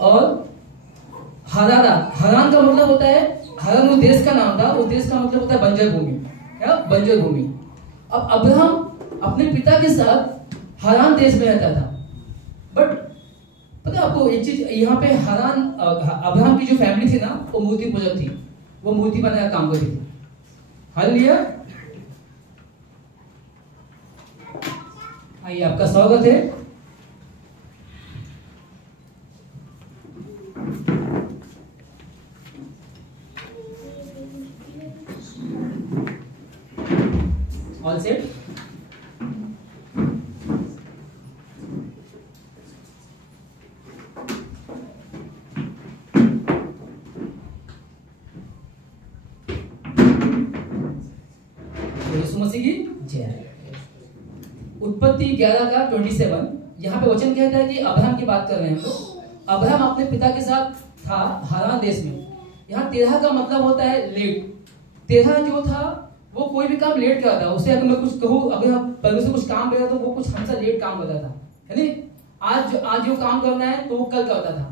और हरारा, हरान का मतलब होता है, हरान उस देश का नाम था, उस देश का मतलब होता है बंजर भूमि, क्या बंजर भूमि। अब अब्राहम अपने पिता के साथ हरान देश में रहता था, बट पता है आपको एक चीज, यहाँ पे हरान अब्राहम की जो फैमिली थी ना वो मूर्ति पूजक थी, वो मूर्ति बनाने का काम करती थी। हालेलुया। आइए आपका स्वागत है। All set. यीशु मसीह की जय। उत्पत्ति 11 का 27 यहाँ पे वचन कहता है कि अब्राहम की बात कर रहे हैं हम लोग। अब्राहम अपने पिता के साथ था हारान देश में। यहाँ तेरह का मतलब होता है लेट। तेरह जो था वो कोई भी काम लेट करता था। उसे अगर मैं कुछ कहूँ, अगर हम परमेश्वर कुछ काम करता तो वो कुछ हमसे लेट काम करता था, है नहीं? आज जो काम करना है तो वो कल करता था।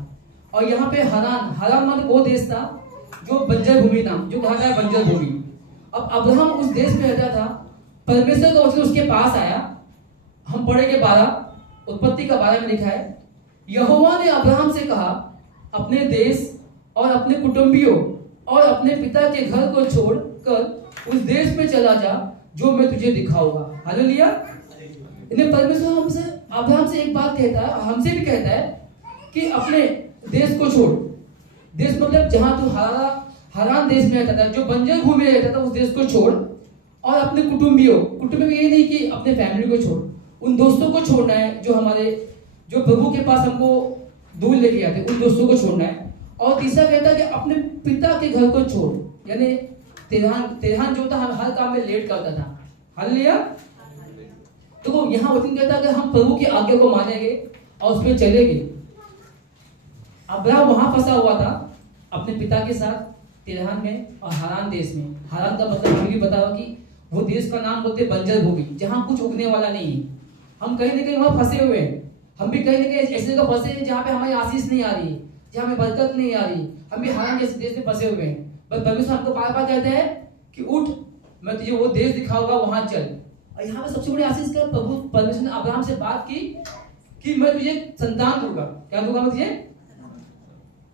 और यहाँ पे हारान मतलब वो देश था जो बंजर भूमि था, जो कहा गया बंजर भूमि। अब अब्राहम उस देश में रहता था, परमेश्वर का वचन उसके पास आया। हम पढ़ेंगे 12 उत्पत्ति का 12 में लिखा है, यहोवा ने अब्राहम से कहा, अपने देश और अपने कुटुंबियों और अपने पिता के घर को छोड़कर उस देश में चला जा जो मैं तुझे दिखाऊंगा। हालेलुया। इन्हें परमेश्वर हमसे अब्राहम से एक बात कहता है, हमसे भी कहता है कि अपने देश को छोड़। देश मतलब जहां तू हारान देश में रहता था, जो बंजर भूमि में रहता था, उस देश को छोड़। और अपने कुटुंबियों, कुटुंब में ये नहीं कि अपने फैमिली को छोड़, उन दोस्तों को छोड़ना है जो प्रभु के पास हमको दूर लेके आते, उन दोस्तों को छोड़ना है। और तीसरा कहता है कि अपने पिता के घर को छोड़, यानी तेरहान जो था हर काम में लेट करता था। हालेलुया। तो यहाँ वचन कहता है कि हम प्रभु की आज्ञा को मानेंगे और उसमें चलेंगे। अब्राहम वहां फंसा हुआ था अपने पिता के साथ तेरहान में और हारान देश में। हारान का मतलब हमें भी बताओ कि वो देश का नाम बोलते बंजर भूमि, जहां कुछ उगने वाला नहीं है। हम कहीं ना कहीं वहां फंसे हुए हैं। हम भी कहीं ना कहीं ऐसे जगह फंसे हैं जहाँ पे हमारी आशीष नहीं आ रही है, जहाँ हमें बरकत नहीं आ रही। हम भी हारान जैसे देश में फंसे हुए हैं। पर परमेश्वर हमको बार बार कहते हैं कि उठ, मैं तुझे वो देश दिखाऊंगा, वहां चल। और यहाँ पे सबसे बड़ी आशीष का प्रभु परमेश्वर ने अब्राहम से बात की कि मैं तुझे संतान दूंगा। क्या दूंगा? मैं तुझे,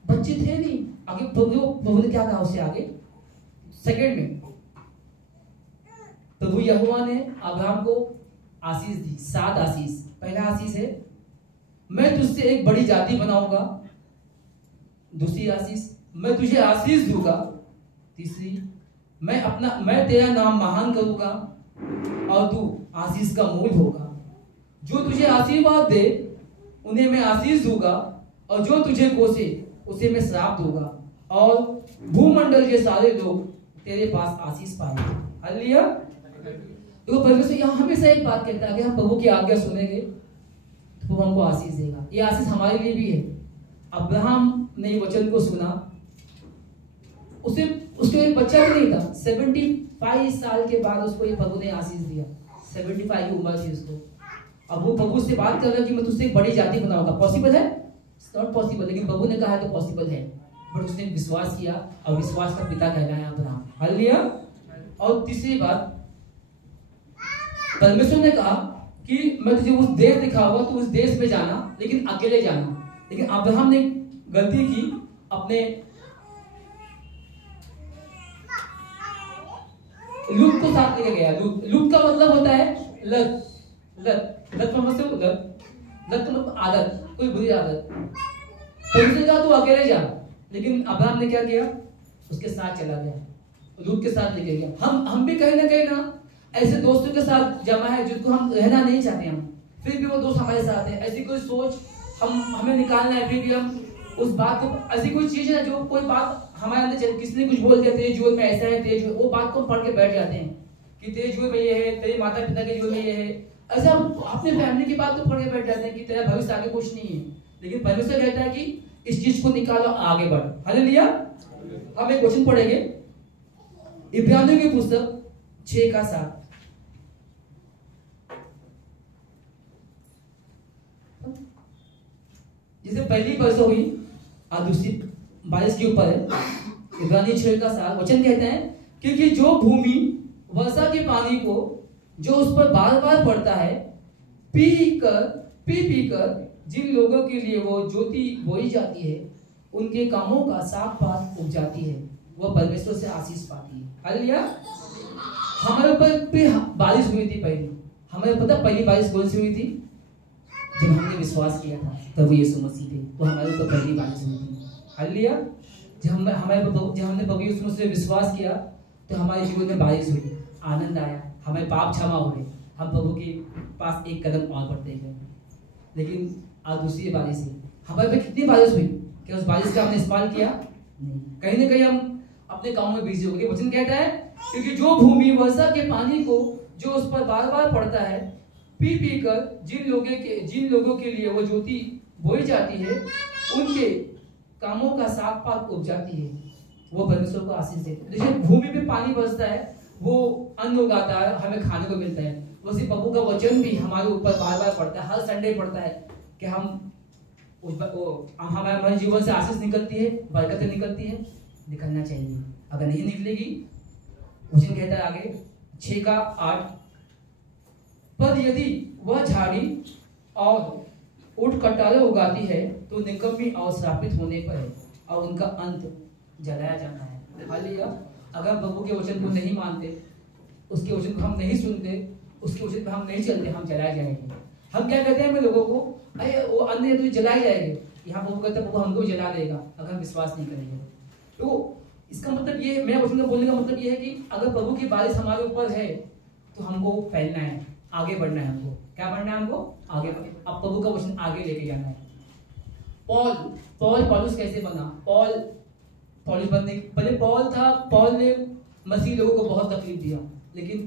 बच्चे थे नहीं आगे, प्रभु ने क्या कहा उससे आगे सेकंड में? प्रभु यहोवा ने अब्राहम को आशीष दी, 7 आशीष। पहला आशीष है, मैं तुझसे एक बड़ी जाति बनाऊंगा। दूसरी आशीष, मैं तुझे आशीष दूंगा। तीसरी, मैं तेरा नाम महान करूंगा और तू आशीष का मूल होगा। जो तुझे आशीर्वाद दे उन्हें मैं आशीष दूंगा, और जो तुझे कोसे उसे मैं श्राप दूंगा, और भूमंडल के सारे लोग तेरे पास आशीष पाएंगे। हालेलुया। तो परमेश्वर यहाँ हमेशा एक बात कहता है कि हम प्रभु की आज्ञा सुनेंगे तो वो हमको आशीष देगा। ये आशीष हमारे लिए भी है। अब्राहम ने वचन को सुना, उसके एक बच्चा भी नहीं था। 75 साल के बाद उसको ये प्रभु ने आशीष दिया। 75 की उम्र थी उसको। अब वो प्रभु से बात कर रहा है कि मैं तुझसे एक बड़ी जाति बनाऊंगा। पॉसिबल है? नॉट पॉसिबल, लेकिन प्रभु ने कहा है तो पॉसिबल है। बट उसने विश्वास किया और विश्वास का पिता कहलाया अब्राहम। हालेलुया। और तीसरी बात, परमेश्वर ने कहा कि मैं तुझे उस देश दिखाऊंगा, तो उस देश में जाना, लेकिन अकेले जाना। लेकिन अब्राहम ने गलती की, अपने लूत को साथ लेके गया। लूत का मतलब होता है लत का मतलब आदत, कोई बुरी आदत। तो उसने कहा तू अकेले जा, लेकिन अब्राहम ने क्या किया? उसके साथ चला गया, लूत के साथ लेके गया। हम भी कहीं ना ऐसे दोस्तों के साथ जमा है जिनको हम रहना नहीं चाहते, हम फिर भी वो दोस्त हमारे साथ है। ऐसी कोई सोच हमें निकालना है, फिर भी हम उस बात को, ऐसी कोई चीज है जो कोई बात हमारे अंदर चल, किसी ने कुछ बोल दिया तेरे जीवन में ऐसा है, तेरे जीवन, वो बात को पढ़ के बैठ जाते हैं कि तेरे जीवन में ये है, तेरे माता पिता के जीवन में ये है। ऐसा हम अपने फैमिली की बात को पढ़ के बैठ जाते हैं कि तेरा भविष्य आगे कुछ नहीं है। लेकिन परमेश्वर कहता है कि इस चीज को निकालो, आगे बढ़। हालेलुया। हम एक क्वेश्चन पढ़ेंगे, इब्रानियों की पुस्तक 6 का 7। जैसे पहली वर्ष हुई आज दूसरी 22 के ऊपर है। इब्रानी 6 का 7 वचन कहते हैं, क्योंकि जो भूमि वर्षा के पानी को जो उस पर बार बार पड़ता है, पी पी कर जिन लोगों के लिए वो ज्योति बोई जाती है, उनके कामों का साग पात उग जाती है, वह परमेश्वर से आशीष पाती है। हालेलुया। हमारे ऊपर पे बारिश हुई थी पहली। हमें पता पहली बारिश कौन सी हुई थी? जब हमने विश्वास किया था प्रभु यीशु मसीह पे, वो हमारे ऊपर पहली बारिश हुई थी। हालेलुया। जब हमने प्रभु यीशु मसीह पे विश्वास किया तो हमारे जीवन में बारिश हुई, आनंद आया, हमें पाप क्षमा हो गए, हम प्रभु के पास एक कदम और बढ़ते गए। लेकिन आज दूसरी बारिश है। हमारे पे कितनी बारिश हुई? क्या उस बारिश का हमने इस्तेमाल किया? नहीं। कहीं ना कहीं हम अपने काम में बिजी हो गए। वचन कहता है, क्योंकि जो भूमि वर्षा के पानी को जो उस पर बार बार पड़ता है, पी कर जिन लोगों के लिए वो ज्योति बोई जाती है, उनके कामों का साग पात उग जाती है, वो परमेश्वर को आशीष देते हैं। जैसे भूमि पे पानी बरसता है, वो अन्न उगाता है, हमें खाने को मिलता है। वैसे प्रभु का वचन भी हमारे ऊपर बार बार पड़ता है, हर संडे पड़ता है कि हमारे जीवन से आशीष निकलती है, बरकतें निकलती है, निकलना चाहिए। अगर नहीं निकलेगी, वचन कहता है आगे 6 का 8, पर यदि वह झाड़ी और ऊंट कटारे उगाती है तो निकम्मी और श्रापित होने पर है, और उनका अंत जलाया जाना है। हालेलुया। अगर प्रभु के वचन को नहीं मानते, उसके वचन को हम नहीं सुनते, उसके वचन पे हम नहीं चलते, हम जलाए जाएंगे। हम क्या कहते हैं हम लोगों को, अरे वो अन्य है तो जलाए जाएंगे। यहाँ प्रभु कहता है प्रभु हमको जला देगा अगर हम विश्वास नहीं करेंगे। तो इसका मतलब ये, मैं वचन का बोलने का मतलब ये है कि अगर प्रभु की बारिश हमारे ऊपर है तो हमको फैलना है, आगे बढ़ना है। हमको क्या बढ़ना है? हमको आगे। अब प्रभु का वचन आगे लेके जाना है। पौलुस कैसे बना? पौलुस बनने पहले पौल था। पौल ने मसीह लोगों को बहुत तकलीफ दिया, लेकिन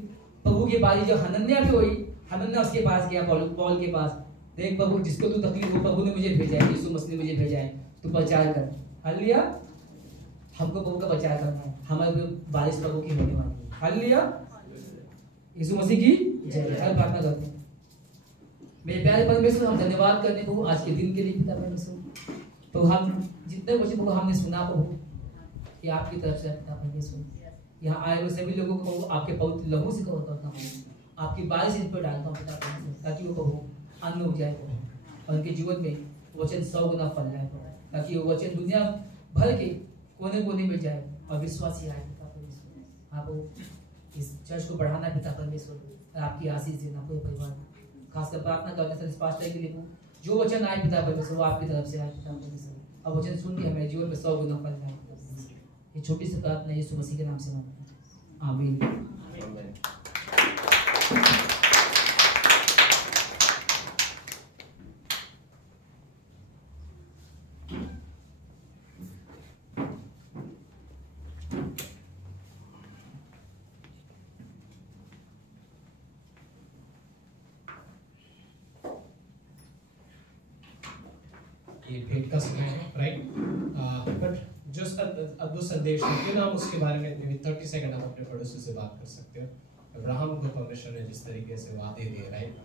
प्रभु की बारिश जब हनन्याह पे हुई, हनन्याह उसके पास गया, पौल के पास, देख प्रभु जिसको तू तकलीफ हो, प्रभु ने मुझे भेजा है, यीशु मसीह ने मुझे भेजा है, तू प्रचार कर। हालेलुया। हमको प्रभु का प्रचार करना है, हमारे बारिश प्रभु की होने वाली है। हालेलुया। यीशु मसीह की जय। हर प्रार्थना करते हैं। मेरे प्यारे परमेश्वर, हम धन्यवाद करते हैं प्रभु आज के दिन के लिए पिता परमेश्वर। तो हम जितने वचन प्रभु हमने सुना प्रभु, ये आपकी तरफ से पिता परमेश्वर, यहाँ आए हुए सभी लोगों को आपके पवित्र लहू से कवर करता हूँ, आपकी बारिश इन पर डालता हूँ पिता परमेश्वर, ताकि वो प्रभु अन्न हो जाए प्रभु, और उनके जीवन में वचन 100 गुना फल जाए प्रभु, ताकि वो वचन दुनिया भर के कोने कोने में जाए और विश्वासी आए पिता परमेश्वर। आप इस चर्च को बढ़ाना पिता परमेश्वर, और आपकी आशीष देना पूरे परिवार। खासकर प्रार्थना करने से इस पास्टर के लिए जो वचन आए पिता परमेश्वर, वो आपकी तरफ से आए पिता परमेश्वर, और वचन सुन के हमारे जीवन में 100 गुना फल जाए। ये छोटी सी प्रार्थना यीशु मसीह के नाम से मांगते हैं, आमीन। ये भेंट का समय है, राइट? बट जो अद्भुत संदेश है ना, उसके बारे में 30 सेकंड आप अपने पड़ोसी से बात कर सकते हो। अब्राहम को परमेश्वर ने जिस तरीके से वादे दिए, राइट,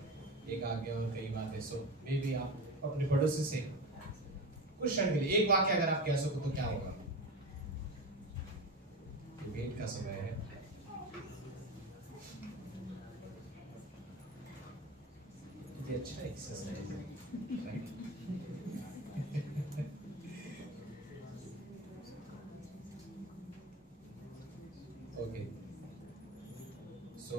एक आज्ञा और कई वादे, सो मे बी आप अपने पड़ोसी से कुछ क्षण के लिए एक वाक्य अगर आप कह सको तो क्या होगा? भेंट का समय है। ये अच्छा एक्सरसाइज है, राइट? ओके, सो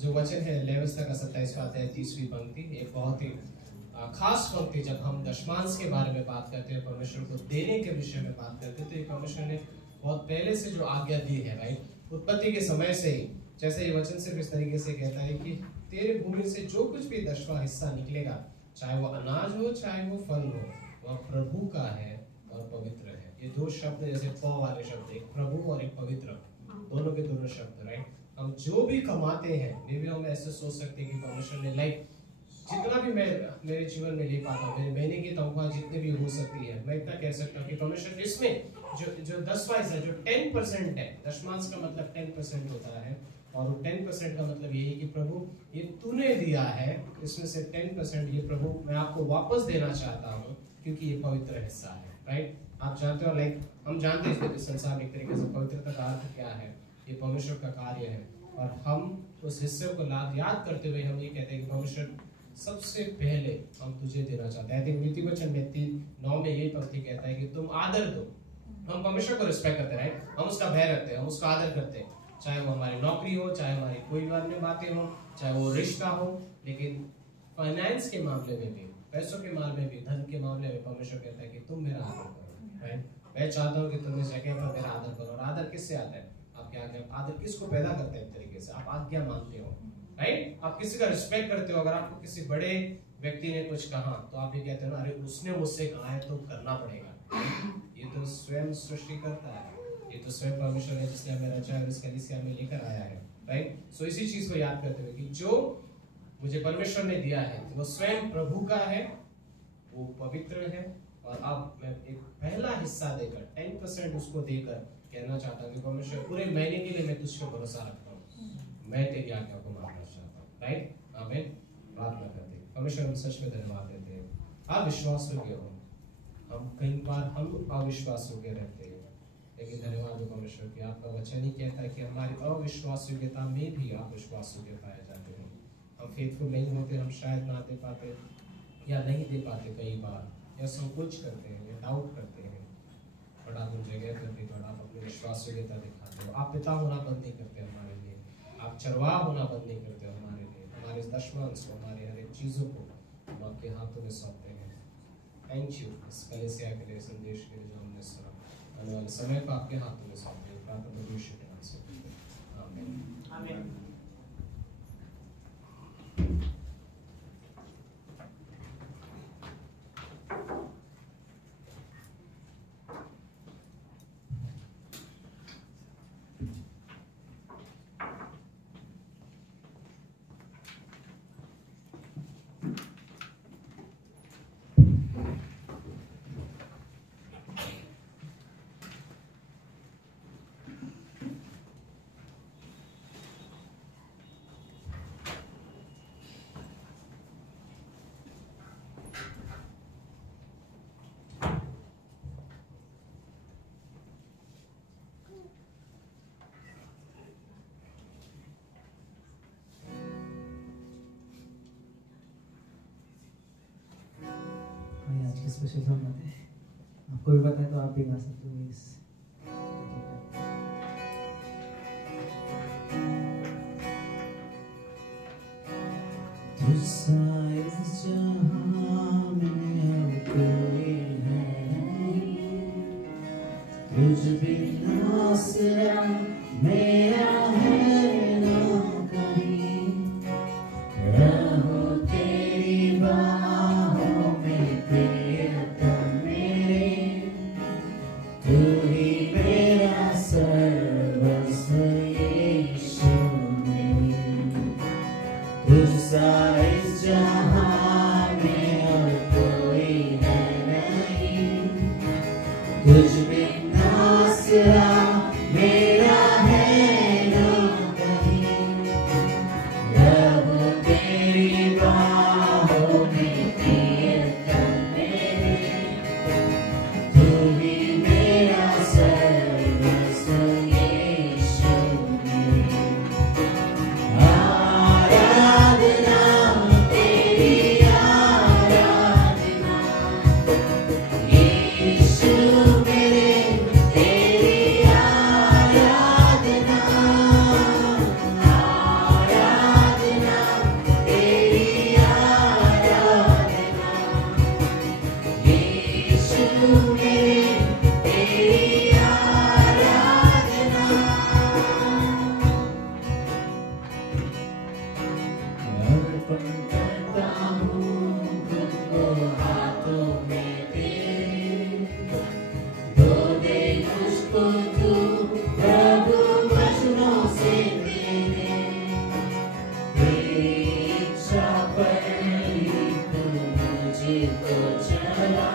जो वचन है लेविस्ता का 27वां अध्याय 30वीं पंक्ति, एक बहुत ही खास पंक्ति। जब हम दशमांश के बारे में बात करते हैं, परमेश्वर को देने के विषय में बात करते हैं, तो ये परमेश्वर ने बहुत पहले से जो आज्ञा दी है, राइट, उत्पत्ति के समय से ही। जैसे ये वचन सिर्फ इस तरीके से कहता है कि तेरे भूमि से जो कुछ भी 10वां हिस्सा निकलेगा, चाहे वो अनाज हो चाहे वो फल हो, वह प्रभु का है और पवित्र है। ये दो शब्द, जैसे प वाले शब्द, एक प्रभु और एक पवित्र, दोनों के दोनों शब्द, राइट। हम जो भी कमाते हैं, मे भी हम ऐसे सोच सकते हैं कि परमेश्वर ने लाइक जितना भी मैं मेरे जीवन में ले पाता हूँ, मेरे महीने की तनख्वाह जितनी भी हो सकती है, मैं इतना कह सकता हूँ कि परमेश्वर इसमें जो 10वां हिस्सा, जो 10% है, दशमांश का मतलब 10% होता है, और 10% का मतलब ये है कि प्रभु ये तूने दिया है, इसमें से 10% ये प्रभु मैं आपको वापस देना चाहता हूँ, क्योंकि ये पवित्र हिस्सा है। राइट? आप जानते हो, लाइक हम जानते हैं इस संसार में एक तरीके से पवित्रता का अर्थ क्या है, ये परमेश्वर का कार्य है, और हम उस हिस्से को याद करते हुए हम ये कहते हैं कि परमेश्वर सबसे पहले हम तुझे देना चाहते हैं। आई थिंक नीति वचन 9 में यही पंक्ति कहता है कि तुम आदर दो। हम परमेश्वर को रिस्पेक्ट करते हैं, राइट? हम उसका भय रखते हैं, हम उसका आदर करते हैं, चाहे वो हमारी नौकरी हो, चाहे हमारी कोई अन्य बातें हो, चाहे वो रिश्ता हो। लेकिन फाइनेंस के मामले में भी, पैसों के मामले में भी, धन के मामले में परमेश्वर कहता है कि तुम मेरा आदर करो, राइट? मैं चाहता हूँ कि तुम इस जगह पर मेरा आदर करो। और आदर किससे आता है? आपके आज्ञा। आदर किसको पैदा करता है? एक तरीके से आप आज्ञा मानते हो, राइट? आप किसी का रिस्पेक्ट करते हो। अगर आपको किसी बड़े व्यक्ति ने कुछ कहा तो आप ये कहते हो ना, अरे उसने मुझसे कहा है तो करना पड़ेगा। ये तो स्वयं सृष्टि करता है, ये तो स्वयं परमेश्वर है जिसने हमें रचा है और इस कलीसिया में लेकर आया है, राइट? सो इसी चीज को याद करते हुए कि जो मुझे परमेश्वर ने दिया है वो स्वयं प्रभु का है, वो पवित्र है, और अब मैं एक पहला हिस्सा देकर 10% उसको देकर कहना चाहता हूँ कि परमेश्वर पूरे महीने के लिए मैं तुझको भरोसा रखता हूँ, मैं तेरी आज्ञा को मानना चाहता हूँ, राइट? आमीन। प्रार्थना करते हैं। परमेश्वर हम सच में धन्यवाद देते हैं, आप विश्वास योग्य हो। हम कई बार हम अविश्वास योग्य रहते हैं, लेकिन धन्यवाद हो परमेश्वर कि आपका वचन ही कहता है कि हमारी अविश्वास योग्यता में भी आप विश्वास योग्य पाए जाते हैं। हम फेथफुल नहीं होते, हम शायद ना दे पाते या नहीं दे पाते कई बार, या संकोच करते हैं या डाउट करते हैं, बट आप उन जगह पर भी आप अपनी विश्वास योग्यता दिखाते हो। आप पिता होना बंद नहीं करते हमारे लिए, आप चरवाह होना बंद नहीं करते हो हमारे लिए। हमारे दशमांश को, हमारे हर एक चीज़ों को हम आपके हाथों में सौंपते हैं। थैंक यू इस कलीसिया के लिए, संदेश के लिए जो हमने सुना, आने वाले समय को आपके हाथों में सौंपते हैं। प्रार्थना भविष्य के नाम से आमीन। आमीन। स्पेशल सॉन्ग गाते हैं, आपको भी पता है तो आप भी गा सकते हो इस। तुझसा इस जहां में अब कोई है, तुझ बिना आसरा मेरा है ना कहीं, रहो तेरी बाहों में प्रियतम मेरे, तू ही मेरा सर्वस्व यीशु मेरे। तुझसा इस जहां में और कोई है नहीं, तुझ बिना आसरा मेरा है ना कहीं, रहो तेरी बाहों में प्रियतम मेरे, तू ही मेरा सर्वस्व यीशु मेरे। आराधना तेरी आराधना, यीशु मेरे तेरी आराधना, आराधना तेरी आराधना, यीशु मेरे तेरी आराधना। अर्पण करता हूँ खुद को हाथों में तेरे, दो दे मुझको तू प्रभु वचनों से तेरे, तेरी इच्छा पर ही तू मुझको चला,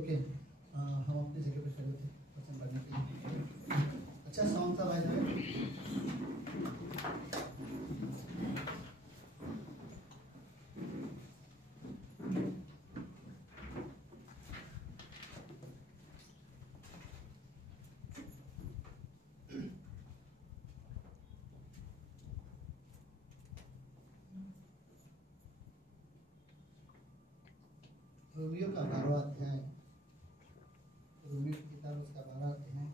ओके, हम अपनी जगह पे खड़े होते वचन पढ़ने के लिए। अच्छा सॉन्ग था भाई साहब। रोमियो का 12वां अध्याय, रोमियो की किताब उसका 12वां अध्याय।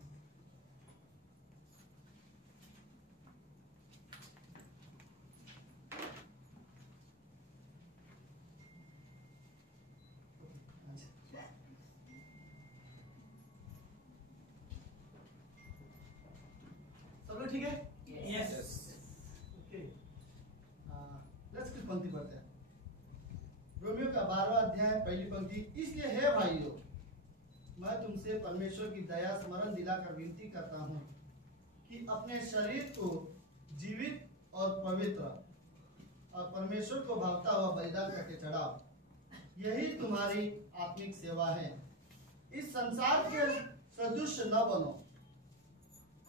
सब लोग ठीक है? यस। ओके, लेट्स किस पंक्ति पढ़ते हैं। रोमियो का 12वां अध्याय पहली पंक्ति। इसलिए हे भाइयों, मैं तुमसे परमेश्वर की दया स्मरण दिलाकर विनती करता हूँ कि अपने शरीर को जीवित और पवित्र और परमेश्वर को भावता हुआ बलिदान करके चढ़ाओ, यही तुम्हारी आत्मिक सेवा है। इस संसार के सदृश न बनो,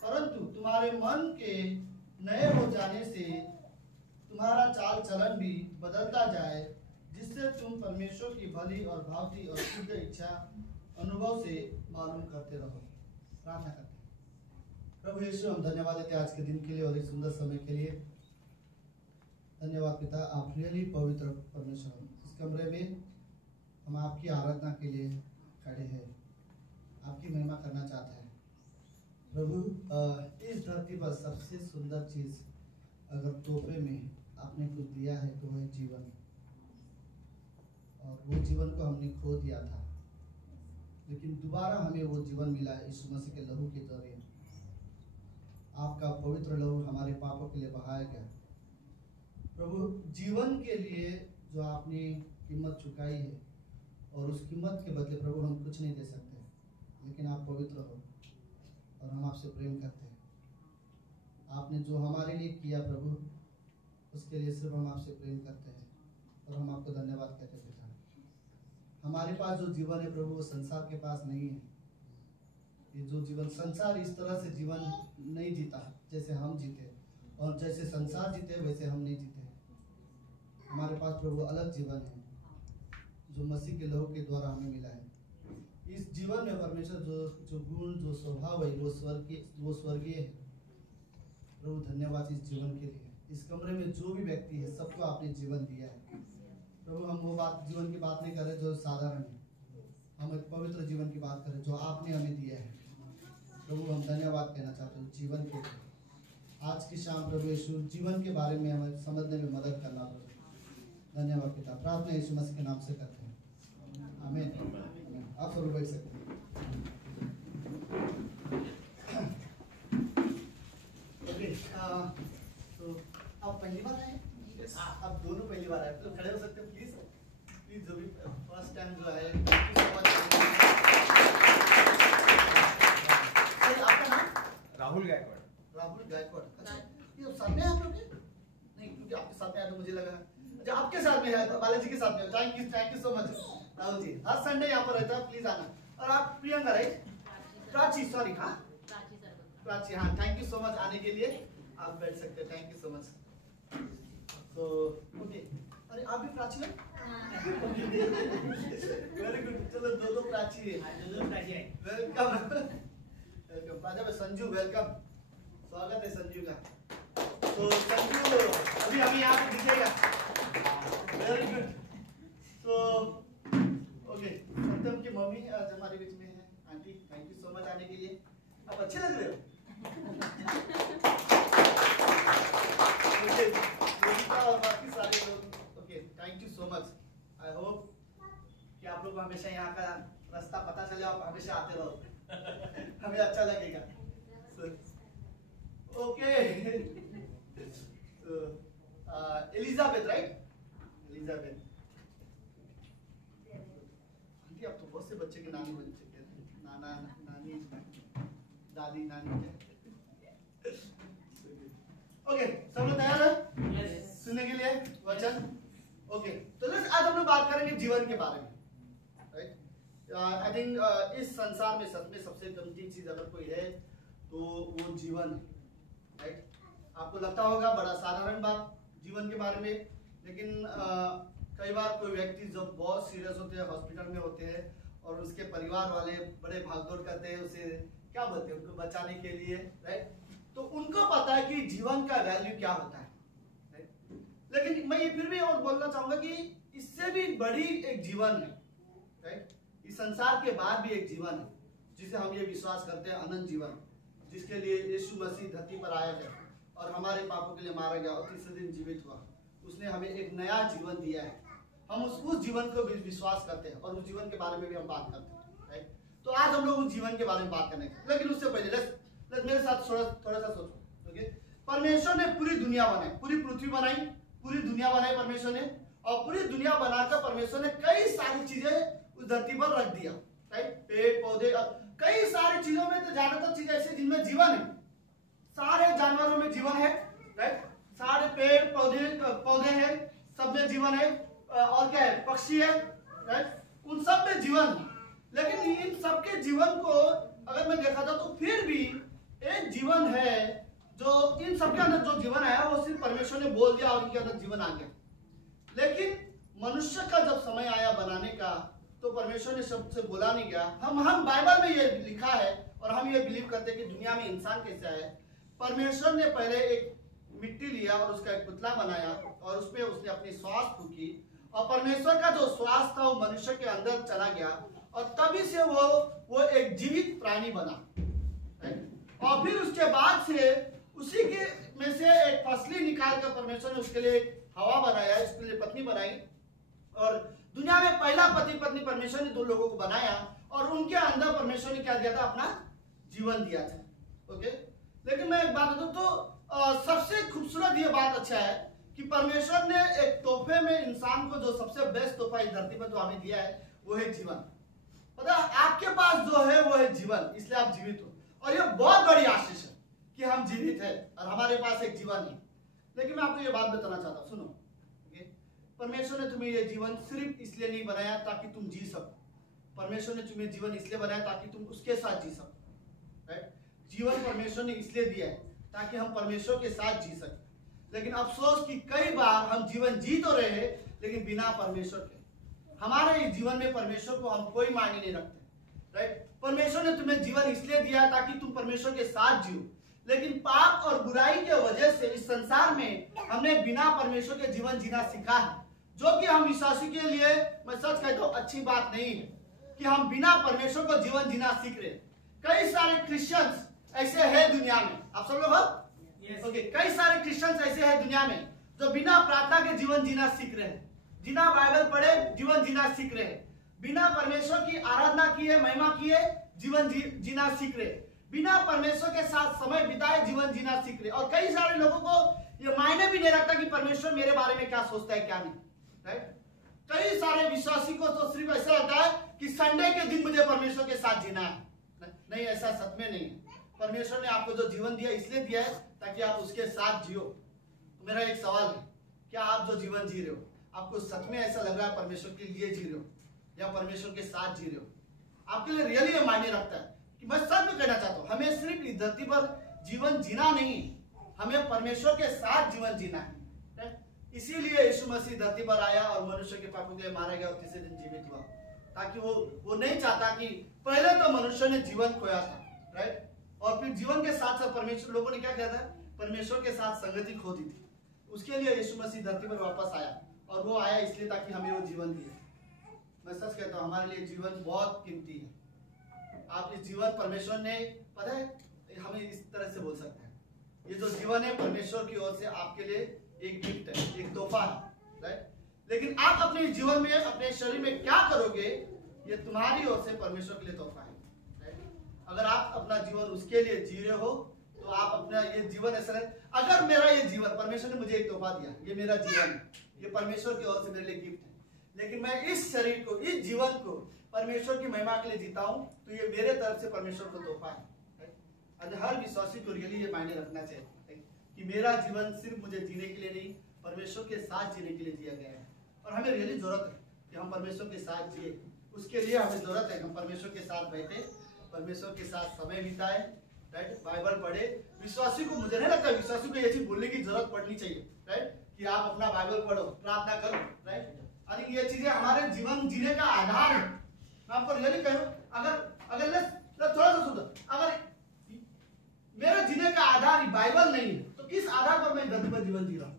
परंतु तुम्हारे मन के नए हो जाने से तुम्हारा चाल चलन भी बदलता जाए, जिससे तुम परमेश्वर की भली और भावती और शुद्ध इच्छा अनुभव से मालूम करते रहो। प्रार्थना करते हैं। प्रभु यीशु, हम धन्यवाद देते हैं आज के दिन के लिए और एक सुंदर समय के लिए। धन्यवाद पिता, आप रियली पवित्र परमेश्वर। इस कमरे में हम आपकी आराधना के लिए खड़े हैं, आपकी महिमा करना चाहते हैं। प्रभु, इस धरती पर सबसे सुंदर चीज अगर तोहफे में आपने कुछ दिया है तो है जीवन, और वो जीवन को हमने खो दिया था, लेकिन दोबारा हमें वो जीवन मिला है यीशु मसीह के लहू के जरिए। आपका पवित्र लहू हमारे पापों के लिए बहाया गया। प्रभु, जीवन के लिए जो आपने कीमत चुकाई है, और उस कीमत के बदले प्रभु हम कुछ नहीं दे सकते, लेकिन आप पवित्र हो और हम आपसे प्रेम करते हैं। आपने जो हमारे लिए किया प्रभु, उसके लिए सिर्फ हम आपसे प्रेम करते हैं और हम आपको धन्यवाद कहते हैं पिता। हमारे पास जो जीवन है प्रभु, वो संसार के पास नहीं है। ये जो जीवन, संसार इस तरह से जीवन नहीं जीता जैसे हम जीते, और जैसे संसार जीते वैसे हम नहीं जीते। हमारे पास प्रभु अलग जीवन है जो मसीह के लहू के द्वारा हमें मिला है। इस जीवन में परमेश्वर जो गुण, जो स्वभाव है, वो स्वर्गीय है। प्रभु धन्यवाद इस जीवन के लिए। इस कमरे में जो भी व्यक्ति है, सबको आपने जीवन दिया है प्रभु। हम वो जीवन की बात नहीं कर रहे जो साधारण है, हम एक पवित्र जीवन की बात करें जो आपने हमें दिया है। प्रभु, हम धन्यवाद कहना चाहते हैं जीवन के लिए। आज की शाम प्रभु यीशु, जीवन के बारे में हमें समझने में मदद करना प्रभु। धन्यवाद पिता, प्रार्थना यीशु मसीह के नाम से करते हैं, आमीन। आप सब बैठ सकते हैं। ओके, तो आप पहली बार आए? आप दोनों पहली बार आए, तो खड़े हो सकते हैं प्लीज। प्लीज जो भी फर्स्ट टाइम जो है, आपका नाम? राहुल गायकवाड़। राहुल गायकवाड़। अच्छा, ये साथ में आप लोग? नहीं, क्योंकि आपके साथ में आया तो मुझे लगा। अच्छा, आपके साथ में है, बालाजी के साथ में। Thank you so much Rahul ji. हर संडे यहाँ पर रहता है, प्लीज आना। और आप प्रियंका राइट? प्राची, सॉरी। हाँ प्राची, हाँ, थैंक यू सो मच आने के लिए। आप बैठ सकते हैं, थैंक यू सो मच। तो ओके, अरे आप भी प्राची हैं? वेरी गुड, चलो दो प्राची है। Welcome welcome. राजा संजू, वेलकम, स्वागत है संजू का। तो संजू अभी यहाँ पे दिखेगा। Very good. तो ओके, सत्यम की मम्मी आज हमारे बीच में है। Aunty, thank you so much आने के लिए। आप अच्छे लग रहे हो। और बाकी सारे लोग, okay, thank you so much. I hope कि आप लोग को हमेशा यहाँ का रास्ता पता चले, आप हमेशा आते रहो। हमें अच्छा लगेगा। Okay, Elizabeth right? Elizabeth aunty, आप तो बहुत से बच्चे के नानी बन चुके हैं। नाना, नानी, दादी, नानी। ओके, सब लोग तैयार है सुनने के लिए वचन? ओके, तो आज हम लोग बात करेंगे जीवन के बारे में, राइट? आई थिंक इस संसार में सच में सबसे कीमती चीज अगर कोई है तो वो जीवन है, राइट? आपको लगता होगा बड़ा साधारण बात जीवन के बारे में, लेकिन कई बार कोई व्यक्ति जब बहुत सीरियस होते हैं, हॉस्पिटल में होते हैं और उसके परिवार वाले बड़े भागदौड़ करते हैं, उसे क्या बोलते हैं, उनको बचाने के लिए, राइट? तो उनको पता है कि जीवन का वैल्यू क्या होता है, राइट? लेकिन मैं ये फिर भी और बोलना चाहूंगा कि इससे भी बड़ी एक जीवन है, राइट? इस संसार के बाद भी एक जीवन है जिसे हम ये विश्वास करते हैं, अनंत जीवन, जिसके लिए यीशु मसीह धरती पर आया गया और हमारे पापों के लिए मारा गया और तीसरे दिन जीवित हुआ। उसने हमें एक नया जीवन दिया है, हम उस जीवन को भी विश्वास करते हैं और उस जीवन के बारे में भी हम बात करते हैं, राइट? तो आज हम लोग उस जीवन के बारे में बात करने का, लेकिन उससे पहले लेट्स मेरे साथ थोड़ा सा सोचो, ओके? परमेश्वर ने पूरी दुनिया बनाई, पूरी पृथ्वी बनाई, पूरी दुनिया बनाई परमेश्वर ने, और पूरी दुनिया बनाकर परमेश्वर ने कई सारी चीजें उस धरती पर रख दिया, राइट? पेड़ पौधे, कई सारी चीजों में तो ज्यादातर चीज ऐसी जिनमें जीवन है, सारे जानवरों में जीवन है, राइट? सारे पेड़ पौधे हैं, सब में जीवन है, और क्या है, पक्षी है, राइट? उन सब में जीवन है। लेकिन इन सबके जीवन को अगर मैं देखा जाए तो फिर भी एक जीवन है जो इन सबके अंदर जो जीवन आया वो सिर्फ परमेश्वर ने बोल दिया और इनके अंदर जीवन आ गया। लेकिन मनुष्य का जब समय आया बनाने का तो परमेश्वर ने सबसे बोला नहीं गया। हम बाइबल में ये लिखा है और हम ये बिलीव करते हैं कि दुनिया में इंसान कैसे आया। परमेश्वर ने पहले एक मिट्टी लिया और उसका एक पुतला बनाया और उसमें उसने अपनी श्वास फूकी और परमेश्वर का जो श्वास था वो मनुष्य के अंदर चला गया और तभी से वो एक जीवित प्राणी बना। और फिर उसके बाद से उसी के में से एक फसली निकाल कर परमेश्वर ने उसके लिए हवा बनाया, इसके लिए पत्नी बनाई और दुनिया में पहला पति पत्नी परमेश्वर ने दो लोगों को बनाया और उनके अंदर परमेश्वर ने क्या दिया था, अपना जीवन दिया था। ओके, लेकिन मैं एक बात बताऊं तो सबसे खूबसूरत ये बात अच्छा है कि परमेश्वर ने एक तोहफे में इंसान को जो सबसे बेस्ट तोहफा इस धरती पर जो हमें दिया है वो है जीवन। पता आपके पास जो है वो है जीवन, इसलिए आप जीवित हो और ये बहुत बड़ी आशीष है कि हम जीवित हैं और हमारे पास एक जीवन है। लेकिन मैं आपको ये बात बताना चाहता हूँ, सुनो। परमेश्वर ने तुम्हें ये जीवन सिर्फ इसलिए नहीं बनाया ताकि तुम जी सको। परमेश्वर ने तुम्हें जीवन इसलिए बनाया ताकि तुम उसके साथ जी सको, राइट? जीवन परमेश्वर ने इसलिए दिया है ताकि हम परमेश्वर के साथ जी सके। लेकिन अफसोस कि कई बार हम जीवन जी तो रहे लेकिन बिना परमेश्वर के। हमारे जीवन में परमेश्वर को हम कोई मायने नहीं रखते, राइट? परमेश्वर ने तुम्हें जीवन इसलिए दिया ताकि तुम परमेश्वर के साथ जियो, लेकिन पाप और बुराई के वजह से इस संसार में हमने बिना परमेश्वर के जीवन जीना सीखा है, जो कि हम विश्वासी के लिए, मैं सच कहता हूं, अच्छी बात नहीं है कि हम बिना परमेश्वर को जीवन जीना सीख रहे। कई सारे क्रिश्चियंस ऐसे हैं दुनिया में, आप सब लोग हो? ओके, कई सारे क्रिश्चियंस ऐसे हैं दुनिया में जो बिना प्रार्थना के जीवन जीना सीख रहे हैं, बिना बाइबल पढ़े जीवन जीना सीख रहे हैं, बिना परमेश्वर की आराधना किए, महिमा किए जीवन जीना सीख रहे, बिना परमेश्वर के साथ समय बिताए जीवन जीना सीख रहे। और कई सारे लोगों को ये मायने भी नहीं रखता कि परमेश्वर मेरे बारे में क्या सोचता है क्या नहीं, राइट? कई सारे विश्वासी को तो सिर्फ ऐसा लगता है कि संडे के दिन मुझे परमेश्वर के साथ जीना है। नहीं, ऐसा सच में नहीं है। परमेश्वर ने आपको जो जीवन दिया इसलिए दिया है ताकि आप उसके साथ जियो। तो मेरा एक सवाल है, क्या आप जो जीवन जी रहे हो आपको सच में ऐसा लग रहा है परमेश्वर के लिए जी रहे हो या परमेश्वर के साथ जी रहे हो? आपके लिए रियली ये मायने रखता है? कि मैं सच में कहना चाहता हूँ, हमें सिर्फ इस धरती पर जीवन जीना नहीं, हमें परमेश्वर के साथ जीवन जीना है। इसीलिए यीशु मसीह धरती पर आया और मनुष्य के पापों के लिए मारा गया और तीसरे दिन जीवित हुआ, ताकि वो नहीं चाहता कि पहले तो मनुष्य ने जीवन खोया था, राइट? और फिर जीवन के साथ साथ परमेश्वर, लोगों ने क्या किया था, परमेश्वर के साथ संगति खो दी थी। उसके लिए यीशु मसीह धरती पर वापस आया और वो आया इसलिए ताकि हमें वो जीवन दिए। मैं सच कहता हूँ, हमारे लिए जीवन बहुत कीमती है। आप इस जीवन परमेश्वर ने, पता है, हमें इस तरह से बोल सकते हैं, ये जो जीवन है परमेश्वर की ओर से आपके लिए एक गिफ्ट है, एक तोहफा है, राइट? लेकिन आप अपने जीवन में, अपने शरीर में क्या करोगे, ये तुम्हारी ओर से परमेश्वर के लिए तोहफा है, राइट? अगर आप अपना जीवन उसके लिए जी रहे हो तो आप अपना ये जीवन ऐसा है, अगर मेरा ये जीवन, परमेश्वर ने मुझे एक तोहफा दिया, ये मेरा जीवन है, ये परमेश्वर की ओर से मेरे लिए गिफ्ट है, लेकिन मैं इस शरीर को, इस जीवन को परमेश्वर की महिमा के लिए जीता हूं, तो ये मेरे तरफ से परमेश्वर को तोहफा है। हर विश्वासी को रियली ये मायने रखना चाहिए कि मेरा जीवन सिर्फ मुझे जीने के लिए नहीं, परमेश्वर के साथ जीने के लिए जिया गया है। और हमें रियली जरूरत है कि हम परमेश्वर के साथ जिए, उसके लिए हमें जरूरत है हम परमेश्वर के साथ बैठे, परमेश्वर के साथ समय बिताए, राइट, बाइबल पढ़े। विश्वासी को, मुझे नहीं लगता विश्वासी को ये चीज बोलने की जरूरत पड़नी चाहिए, राइट, कि आप अपना बाइबल पढ़ो, प्रार्थना करो, राइट। और ये चीजें हमारे जीवन जीने का आधार है। मैं आपको रियली कहूं, अगर थोड़ा सा सुनो, अगर मेरे जीने का आधार बाइबल नहीं है तो किस आधार पर मैं धरती पर जीवन जी रहा हूं?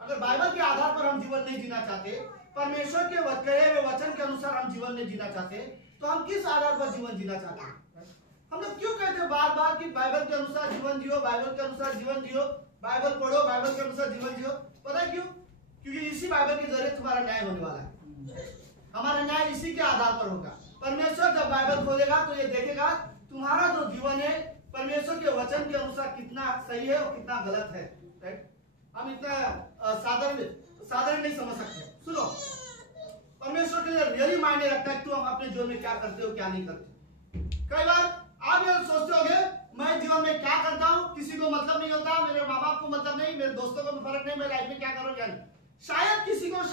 अगर बाइबल के आधार पर हम जीवन नहीं जीना चाहते, परमेश्वर के कहे हुए वचन के अनुसार हम जीवन नहीं जीना चाहते, तो हम किस आधार पर जीवन जीना चाहते हैं? हम लोग क्यों कहते हैं बार बार कि बाइबल के अनुसार जीवन जियो, बाइबल के अनुसार जीवन जियो, बाइबल पढ़ो, बाइबल के अनुसार जीवन जियो? पता है क्यों? क्योंकि इसी बाइबल के जरिए तुम्हारा न्याय होने वाला है। हमारा न्याय इसी के आधार पर होगा। परमेश्वर जब बाइबल खोलेगा तो ये देखेगा तुम्हारा जो जीवन है परमेश्वर के वचन के अनुसार कितना सही है और कितना गलत है, राइट। हम इतना साधारण नहीं समझ सकते। सुनो, परमेश्वर के लिए रियली मायने रखता है कि तुम अपने जीवन में क्या करते हो, क्या नहीं करते। कई बार आप ये सोचते होंगे मैं जीवन में क्या करता हूँ किसी को मतलब नहीं होता, मेरे माँ बाप को मतलब नहीं, मेरे दोस्तों को फर्क नहीं, मैं लाइफ में क्या कर रहा हूँ क्या नहीं। शायद किसी को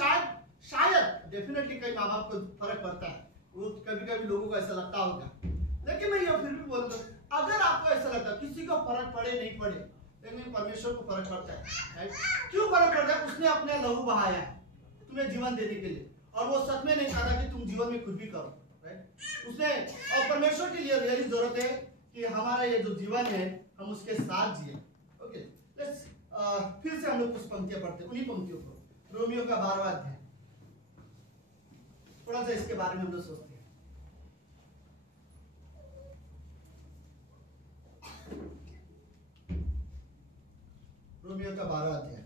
शायद डेफिनेटली कई माँ बाप को फर्क पड़ता है, वो कभी कभी लोगों को ऐसा लगता होगा। लेकिन मैं ये फिर भी बोलता हूँ, अगर आपको ऐसा लगता है किसी को फर्क पड़े नहीं पड़े, लेकिन परमेश्वर को फर्क पड़ता है, क्यों फर्क पड़ता है? उसने अपने लहू बहाया है तुम्हें जीवन देने के लिए, और वो सच में नहीं चाहता कि तुम जीवन में कुछ भी करो, राइट। उसने, और परमेश्वर के लिए रियली जरूरत है कि हमारा ये जो जीवन है हम उसके साथ जिए। ओके, लेट्स फिर से हम लोग कुछ पंक्तियां पढ़ते हैं, उन्हीं पंक्तियों को, रोमियो का 12वां अध्याय। थोड़ा सा इसके बारे में हम लोग सोचते हैं। रोमियो का 12वां अध्याय।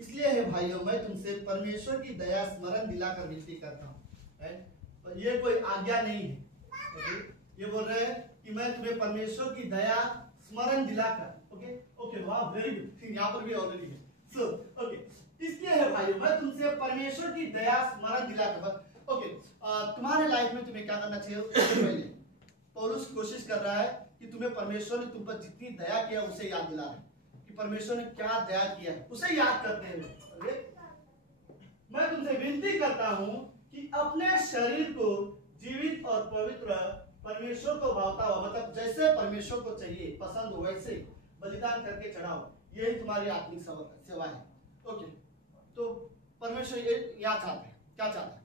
इसलिए है भाइयों, मैं तुमसे परमेश्वर की दया स्मरण दिलाकर विनती करता हूँ, राइट। ये कोई आज्ञा नहीं है, ओके। ये बोल रहे हैं कि मैं तुम्हें परमेश्वर की दया स्मरण दिलाकर, ओके ओके, वाह, वेरी गुड। यहाँ पर भी ऑलरेडी है। सो ओके, इसलिए है भाइयों, मैं तुमसे परमेश्वर की दया स्मरण दिलाकर, ओके, तुम्हारे लाइफ में तुम्हें क्या करना चाहिए? पहले पौलुस कोशिश कर रहा है कि तुम्हें परमेश्वर ने तुम पर जितनी दया किया उसे याद दिला रहा है कि परमेश्वर ने क्या दया किया है, उसे याद करते हुए मैं तुमसे विनती करता हूं कि अपने शरीर को जीवित और पवित्र परमेश्वर को भावता हुआ, मतलब जैसे परमेश्वर को चाहिए, पसंद हो वैसे बलिदान करके चढ़ाओ, यही तुम्हारी आत्मिक सेवा है। ओके, तो परमेश्वर ये क्या चाहता है? क्या चाहता है?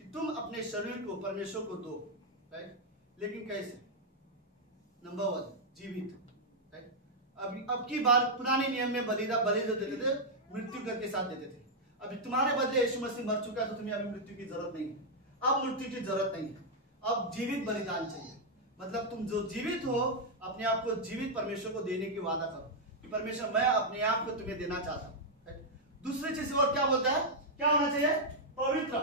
कि तुम अपने शरीर को परमेश्वर को दो, राइट। लेकिन कैसे? नंबर 1, जीवित, राइट। अब की बार पुराने नियम में बलि जो देते थे मृत्यु कर के साथ देते थे। अभी तुम्हारे बदले यीशु मसीह मर चुका है तो तुम्हें अभी मृत्यु की जरूरत नहीं है, अब मृत्यु की जरूरत नहीं है, अब जीवित बलिदान चाहिए। मतलब तुम जो जीवित हो अपने आप को जीवित परमेश्वर को देने की वादा करो कि परमेश्वर मैं अपने आप को तुम्हें देना चाहता हूँ। दूसरी चीज और क्या बोलता है? क्या होना चाहिए? पवित्र,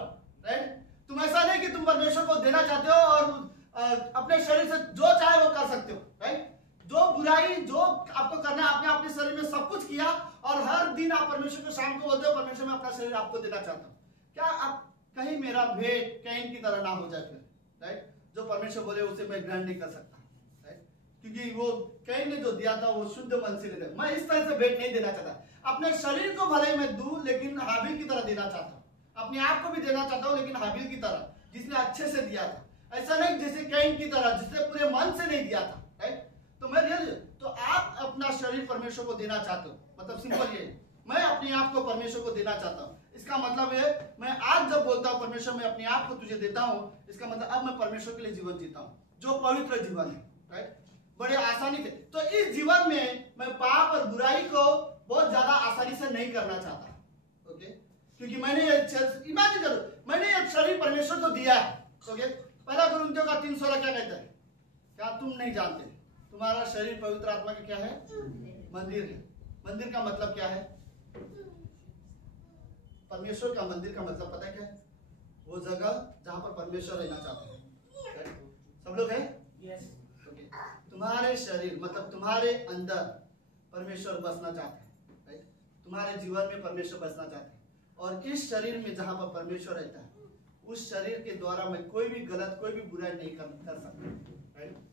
राइट। तुम ऐसा नहीं कि तुम परमेश्वर को देना चाहते हो और अपने शरीर से जो चाहे वो कर सकते हो, राइट। जो बुराई जो आपको करना है आपने अपने शरीर में सब कुछ किया और हर दिन आप परमेश्वर को शाम को बोलते हो परमेश्वर मैं अपना शरीर आपको देना चाहता हूँ। क्या आप कहीं मेरा भेंट कैन की तरह ना हो जाए फिर, राइट। जो परमेश्वर बोले उसे मैं ग्रहण नहीं कर सकता, राइट, क्योंकि वो कैन ने जो दिया था वो शुद्ध मन से लेता। मैं इस तरह से भेंट नहीं देना चाहता। अपने शरीर को भले मैं दूं लेकिन हाबिल की तरह देना चाहता हूँ। अपने आप को भी देना चाहता हूँ लेकिन हाबिल की तरह, जिसने अच्छे से दिया था। ऐसा नहीं जैसे कैन की तरह जिसने पूरे मन से नहीं दिया था, राइट। तो मैं रियल, तो आप अपना शरीर परमेश्वर को देना चाहते हो, मतलब सिंपल ये, मैं अपने आप को परमेश्वर को देना चाहता हूँ। इसका मतलब है मैं आज जब बोलता हूँ परमेश्वर मैं अपने आप को तुझे देता हूँ, इसका मतलब अब मैं परमेश्वर के लिए जीवन जीता हूँ जो पवित्र जीवन है, राइट। बड़े आसानी से, तो इस जीवन में मैं पाप और बुराई को बहुत ज्यादा आसानी से नहीं करना चाहता, ओके। क्योंकि मैंने इमेजिन करो मैंने ये शरीर परमेश्वर को दिया है, ओके। पहला कुरिन्थियों का 3:16 क्या कहता है? क्या तुम नहीं जानते तुम्हारा शरीर पवित्र आत्मा का क्या है? मंदिर है। मंदिर का मतलब क्या है? परमेश्वर का मंदिर का मतलब पता है क्या है? वो जगह जहां पर परमेश्वर रहना चाहते हैं। सब लोग हैं? यस। ओके। तुम्हारे शरीर मतलब तुम्हारे अंदर परमेश्वर बसना चाहते हैं, राइट। तुम्हारे जीवन में परमेश्वर बसना चाहते हैं और इस शरीर में जहां पर परमेश्वर रहता है उस शरीर के द्वारा मैं कोई भी गलत कोई भी बुराई नहीं कर सकता, राइट।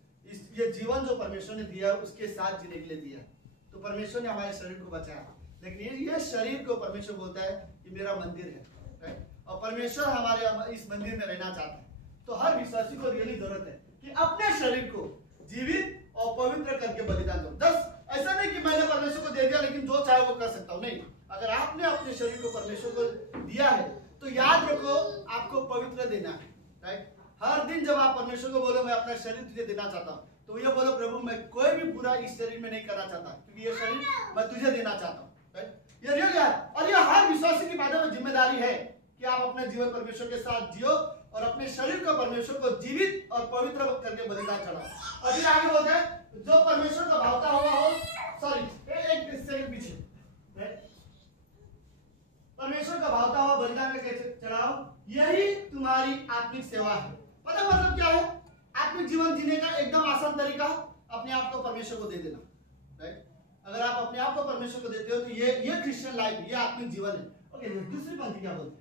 ये जीवन जो परमेश्वर ने दिया उसके साथ जीने के लिए दिया, तो परमेश्वर ने हमारे शरीर को बचाया। लेकिन ये शरीर को परमेश्वर बोलता है कि मेरा मंदिर है, राइट। और परमेश्वर हमारे इस मंदिर में रहना चाहता है, तो हर विश्वासी को रियली जरूरत है कि अपने शरीर को जीवित और पवित्र करके बलिदान दो। 10 ऐसा नहीं कि मैंने परमेश्वर को दे दिया लेकिन जो चाहे वो कर सकता हूँ, नहीं। अगर आपने अपने शरीर को परमेश्वर को दिया है तो याद रखो आपको पवित्र देना है, राइट। हर दिन जब आप परमेश्वर को बोलो मैं अपना शरीर तुझे देना चाहता हूँ, तो ये बोलो प्रभु मैं कोई भी बुरा इस शरीर में नहीं करना चाहता, क्योंकि ये शरीर मैं तुझे देना चाहता हूँ, राइट। ये रियल यार, और ये हर विश्वासी की बातों में जिम्मेदारी है कि आप अपने जीवन परमेश्वर के साथ जियो और अपने शरीर को परमेश्वर को जीवित और पवित्र करके बलिदान चढ़ाओ। और ये आगे होता है जो परमेश्वर का भावता हुआ हो, सॉरी एक सेकंड पीछे, परमेश्वर का भावता हुआ बलिदान करके चढ़ाओ, यही तुम्हारी आत्मिक सेवा है। पता मतलब क्या है? आत्मिक जीवन जीने का एकदम आसान तरीका अपने आप को परमेश्वर को दे देना, राइट। अगर आप अपने आप को परमेश्वर को देते हो तो ये क्रिश्चियन लाइफ, ये आत्मिक जीवन है। ओके, दूसरी पंक्ति क्या बोलते हैं?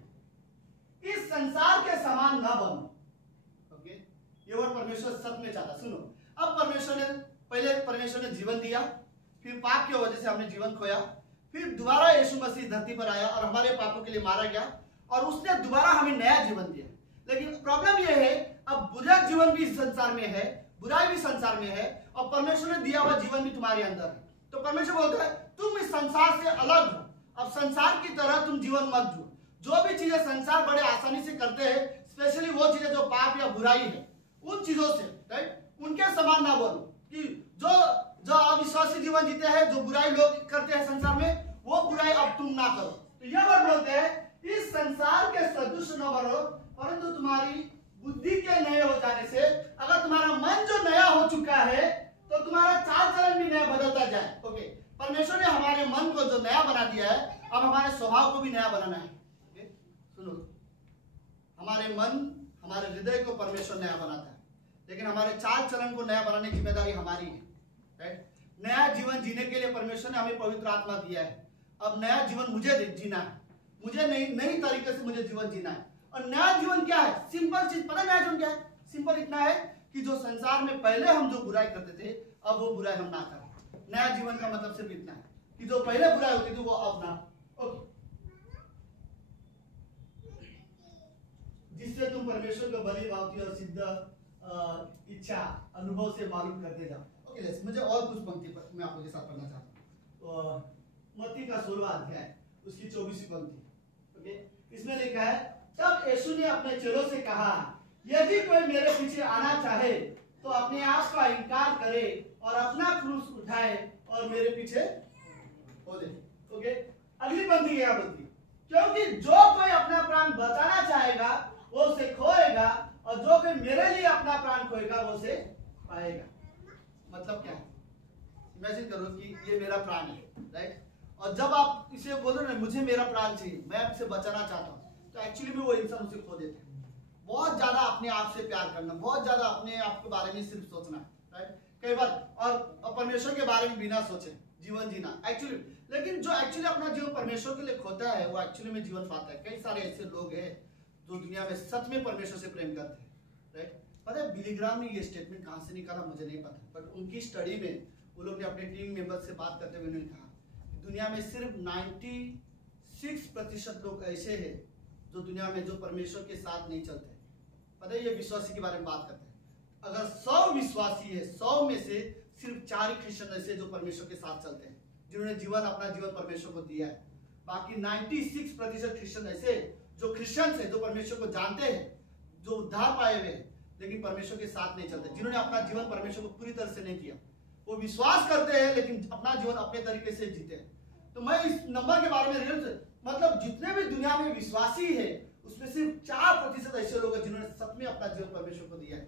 इस संसार के समान ना बनो। ओके, ये वर्ड परमेश्वर सच में चाहता। सुनो, अब परमेश्वर ने जीवन दिया, फिर पाप की वजह से हमने जीवन खोया, फिर दोबारा यीशु मसीह धरती पर आया और हमारे पापों के लिए मारा गया और उसने दोबारा हमें नया जीवन दिया। लेकिन प्रॉब्लम यह है अब बुरा जीवन भी संसार में है, बुराई भी संसार में है और परमेश्वर ने दिया हुआ जीवन भी तुम्हारे अंदर है। तो परमेश्वर बोलता है तुम इस संसार से अलग हो, अब संसार की तरह तुम जीवन मत जियो। जो भी चीजें संसार बड़े आसानी से करते हैं, स्पेशली वो चीजें जो पाप या बुराई है, उन चीजों से, राइट, उनके समान ना बनो। कि जो अविश्वासी जीवन जीते हैं, जो बुराई लोग करते हैं संसार में, वो बुराई अब तुम ना करो। तो यह वर्ड बोलते हैं इस संसार के सदृश न बनो, परंतु तुम्हारी बुद्धि के नए हो जाने से, अगर तुम्हारा मन जो नया हो चुका है तो तुम्हारा चाल चलन भी नया बदलता जाए। ओके, परमेश्वर ने हमारे मन को जो नया बना दिया है, अब हमारे स्वभाव को भी नया बनाना है। ओके, सुनो, हमारे मन, हमारे हृदय को परमेश्वर नया बनाता है, लेकिन हमारे चाल चलन को नया बनाने की जिम्मेदारी हमारी है, राइट। नया जीवन जीने के लिए परमेश्वर ने हमें पवित्र आत्मा दिया है। अब नया जीवन मुझे जीना है, मुझे नई तरीके से मुझे जीवन जीना है। और नया जीवन क्या है? सिंपल चीज पता, नया जीवन क्या है? सिंपल इतना है कि जो संसार में पहले हम जो बुराई करते थे, अब वो बुराई हम ना करें। नया जीवन का मतलब सिर्फ इतना है कि जो पहले बुराई होती थी वो अब ना। ओके, जिससे तुम परमेश्वर को भली भांति और सिद्ध इच्छा अनुभव से मालूम करते जाओ। ओके, मुझे और कुछ पंक्ति मैं आप लोगों के साथ पढ़ना चाहता हूँ। मत्ती का 16वां अध्याय, उसकी 24वीं पंक्ति। ओके, इसमें लिखा है तब यीशु ने अपने चेलों से कहा, यदि कोई मेरे पीछे आना चाहे तो अपने आप का इनकार करे और अपना क्रूस उठाए और मेरे पीछे हो ले। ओके, अगली पंक्ति क्या बोलती? क्योंकि जो कोई अपना प्राण बचाना चाहेगा वो उसे खोएगा, और जो कोई मेरे लिए अपना प्राण खोएगा वो उसे पाएगा। मतलब क्या है? इमेजिन करो कि ये मेरा प्राण है, राइट। और जब आप इसे बोलो ना मुझे मेरा प्राण चाहिए, मैं आपसे बचाना चाहता हूँ, तो एक्चुअली में वो इंसान उसे खो देते हैं। बहुत ज्यादा अपने आप से प्यार करना, बहुत ज्यादा अपने आप के बारे में सिर्फ सोचना, राइट, कई बार, और परमेश्वर के बारे में बिना सोचे जीवन जीना एक्चुअली। लेकिन जो एक्चुअली अपना जीवन परमेश्वर के लिए खोता है, वो एक्चुअली में जीवन पाता है। कई सारे ऐसे लोग हैं जो दुनिया में सच में परमेश्वर से प्रेम करते हैं, राइट। पता है बिली ग्राहम ने ये स्टेटमेंट कहाँ से निकाला मुझे नहीं पता, बट उनकी स्टडी में वो लोग ने अपने टीम मेंबर से बात करते हुए उन्होंने कहा दुनिया में सिर्फ 96% लोग ऐसे हैं जो दुनिया में जो परमेश्वर के साथ नहीं चलते। पता है ये विश्वासी के बारे में बात करते हैं। अगर 100 विश्वासी है, 100 में से सिर्फ 4 क्रिश्चियन ऐसे जो परमेश्वर के साथ चलते हैं, जिन्होंने अपना जीवन परमेश्वर को दिया है। बाकी 96% क्रिश्चियन ऐसे जो क्रिश्चियन है, जो परमेश्वर को जानते हैं, जो उद्धार पाए हुए हैं, लेकिन परमेश्वर के साथ नहीं चलते, जिन्होंने अपना जीवन परमेश्वर को पूरी तरह से नहीं दिया। वो विश्वास करते हैं लेकिन अपना जीवन अपने तरीके से जीते हैं। तो मैं इस नंबर के बारे में मतलब जितने भी दुनिया में विश्वासी है उसमें सिर्फ 4% ऐसे लोग हैं जिन्होंने सच में अपना जीवन परमेश्वर को दिया है।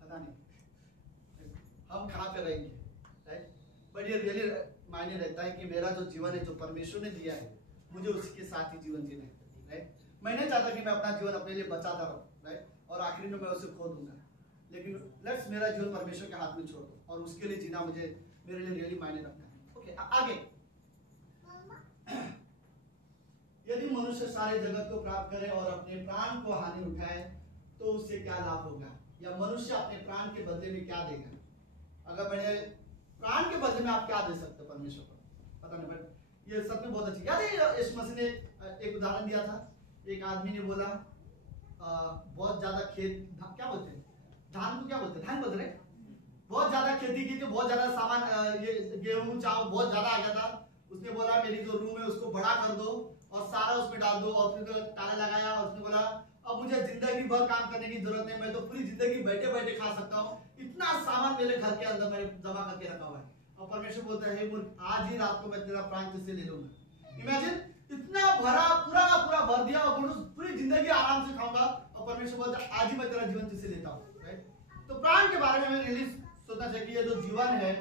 पता नहीं हम कहाँ पे रहेंगे, राइट। बट ये रियली मायने रहता है कि मेरा जो जीवन है, जो परमेश्वर ने दिया है, मुझे उसके साथ ही जीवन जीना है, राइट। मैं नहीं चाहता कि मैं अपना जीवन अपने लिए बचाता रहूं, राइट, और आखिरी में मैं उसे खो दूंगा। लेकिन लेट्स मेरा जीवन परमेश्वर के हाथ में छोड़ दो और उसके लिए जीना मुझे मेरे लिए रियली मायने रखना है। ओके, आगे। यदि मनुष्य सारे जगत को प्राप्त करे और अपने प्राण को हानि उठाए तो उससे क्या लाभ होगा? या मनुष्य अपने प्राण के बदले में क्या देगा? अगर मैंने प्राण के बदले में आप क्या दे सकते हो परमेश्वर को? पता नहीं, बट ये सच में बहुत अच्छी। याद है यीशु मसीह ने एक उदाहरण दिया था एक आदमी ने बोला बहुत ज्यादा खेत क्या बोलते हैं, धान को क्या बोलते हैं, धान बोलते रहे, बहुत ज्यादा खेती की थी, बहुत ज्यादा सामान ये गेहूं चावल बहुत ज्यादा आ गया था। उसने बोला मेरी जो रूम है उसको बड़ा कर दो और सारा उसमें डाल दो, और फिर ताला लगाया। उसने बोला अब मुझे जिंदगी भर काम करने की जरूरत नहीं, मैं तो पूरी जिंदगी बैठे बैठे खा सकता हूँ, इतना सामान मेरे घर के अंदर मैंने जमा करके रखा हुआ है। और परमेश्वर बोलता है आज ही रात को मैं तेरा प्राण तुझसे ले लूंगा। इमेजिन, इतना भरा पूरा का पूरा भर दिया और पूरी जिंदगी आराम से खाऊंगा, और परमेश्वर बोलता है आज ही मैं तेरा जीवन तुझसे लेता हूँ। राइट? तो प्राण के बारे में हमें रियली सोचना चाहिए कि ये जो जीवन है,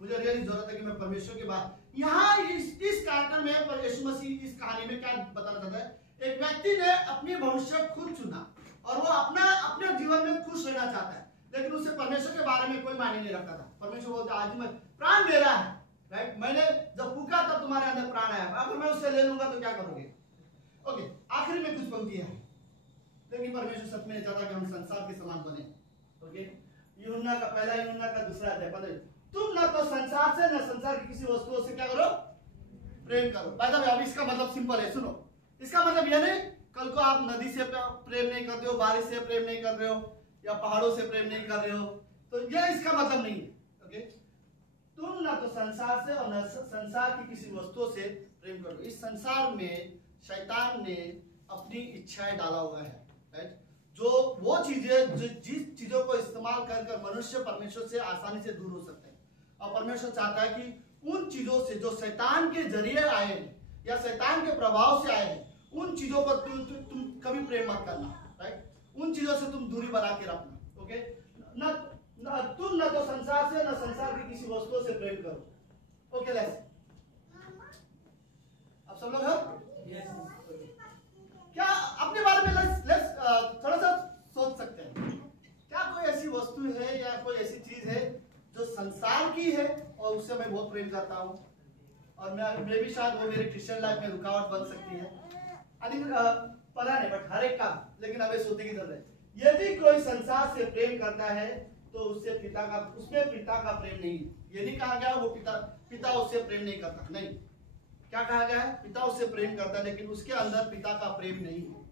मुझे रियली जरूरत है कि मैं परमेश्वर के बाद यहाँ इस कैरेक्टर में यीशु मसीह इस कहानी में क्या बताना चाहता है। एक व्यक्ति ने अपनी भविष्य खुद चुना और वो अपने जीवन में खुश रहना चाहता है, लेकिन उसे परमेश्वर के बारे में कोई मायने नहीं रखता था। परमेश्वर बोलता आज मैं प्राण मेरा है, राइट? मैंने जब फूका तब तुम्हारे अंदर प्राण आया, अगर मैं उसे ले लूंगा तो क्या करोगे? ओके, आखिरी में कुछ पंक्तियां हैं, लेकिन परमेश्वर सच में चाहता कि हम संसार के समान बने। ओके, यूहन्ना का पहला, यूहन्ना का दूसरा अध्याय 15, तुम न तो संसार से न संसार की किसी वस्तुओं से क्या करो? प्रेम करो। बाय द वे, अब इसका मतलब सिंपल है, सुनो। इसका मतलब यह नहीं कल को आप नदी से प्रेम नहीं करते हो, बारिश से प्रेम नहीं कर रहे हो, या पहाड़ों से प्रेम नहीं कर रहे हो, तो यह इसका मतलब नहीं है। ओके, तुम न तो संसार से और न संसार की किसी वस्तुओं से प्रेम करो। इस संसार में शैतान ने अपनी इच्छाएं डाला हुआ है, राइट? जो वो चीजें जिस चीजों को इस्तेमाल कर मनुष्य परमेश्वर से आसानी से दूर हो सकता है, और परमेश्वर चाहता है कि उन चीजों से जो शैतान के जरिए आए हैं या शैतान के प्रभाव से आए हैं, उन चीजों पर तुम कभी प्रेम मत करना, राइट? उन चीजों से तुम दूरी बना के रखना। ओके, तुम न तो संसार से न संसार की किसी वस्तुओं से प्रेम करो। ओके, लेट्स, अब सब लोग हो? क्या अपने बारे में लेट्स थोड़ा सा सोच सकते हैं, क्या कोई ऐसी वस्तु है या कोई ऐसी चीज है जो संसार की है और उससे मैं बहुत प्रेम करता हूँ, और मैं भी शायद वो मेरे क्रिश्चियन लाइफ में रुकावट बन सकती है? आई थिंक पता नहीं, बट हर एक का, लेकिन हमें सोचने की जरूरत है। यदि कोई संसार से प्रेम करता है तो उसमें पिता का प्रेम नहीं है। ये नहीं कहा गया वो पिता उससे प्रेम नहीं करता, नहीं। क्या कहा गया है? पिता उससे प्रेम करता है, लेकिन उसके अंदर पिता का प्रेम नहीं है,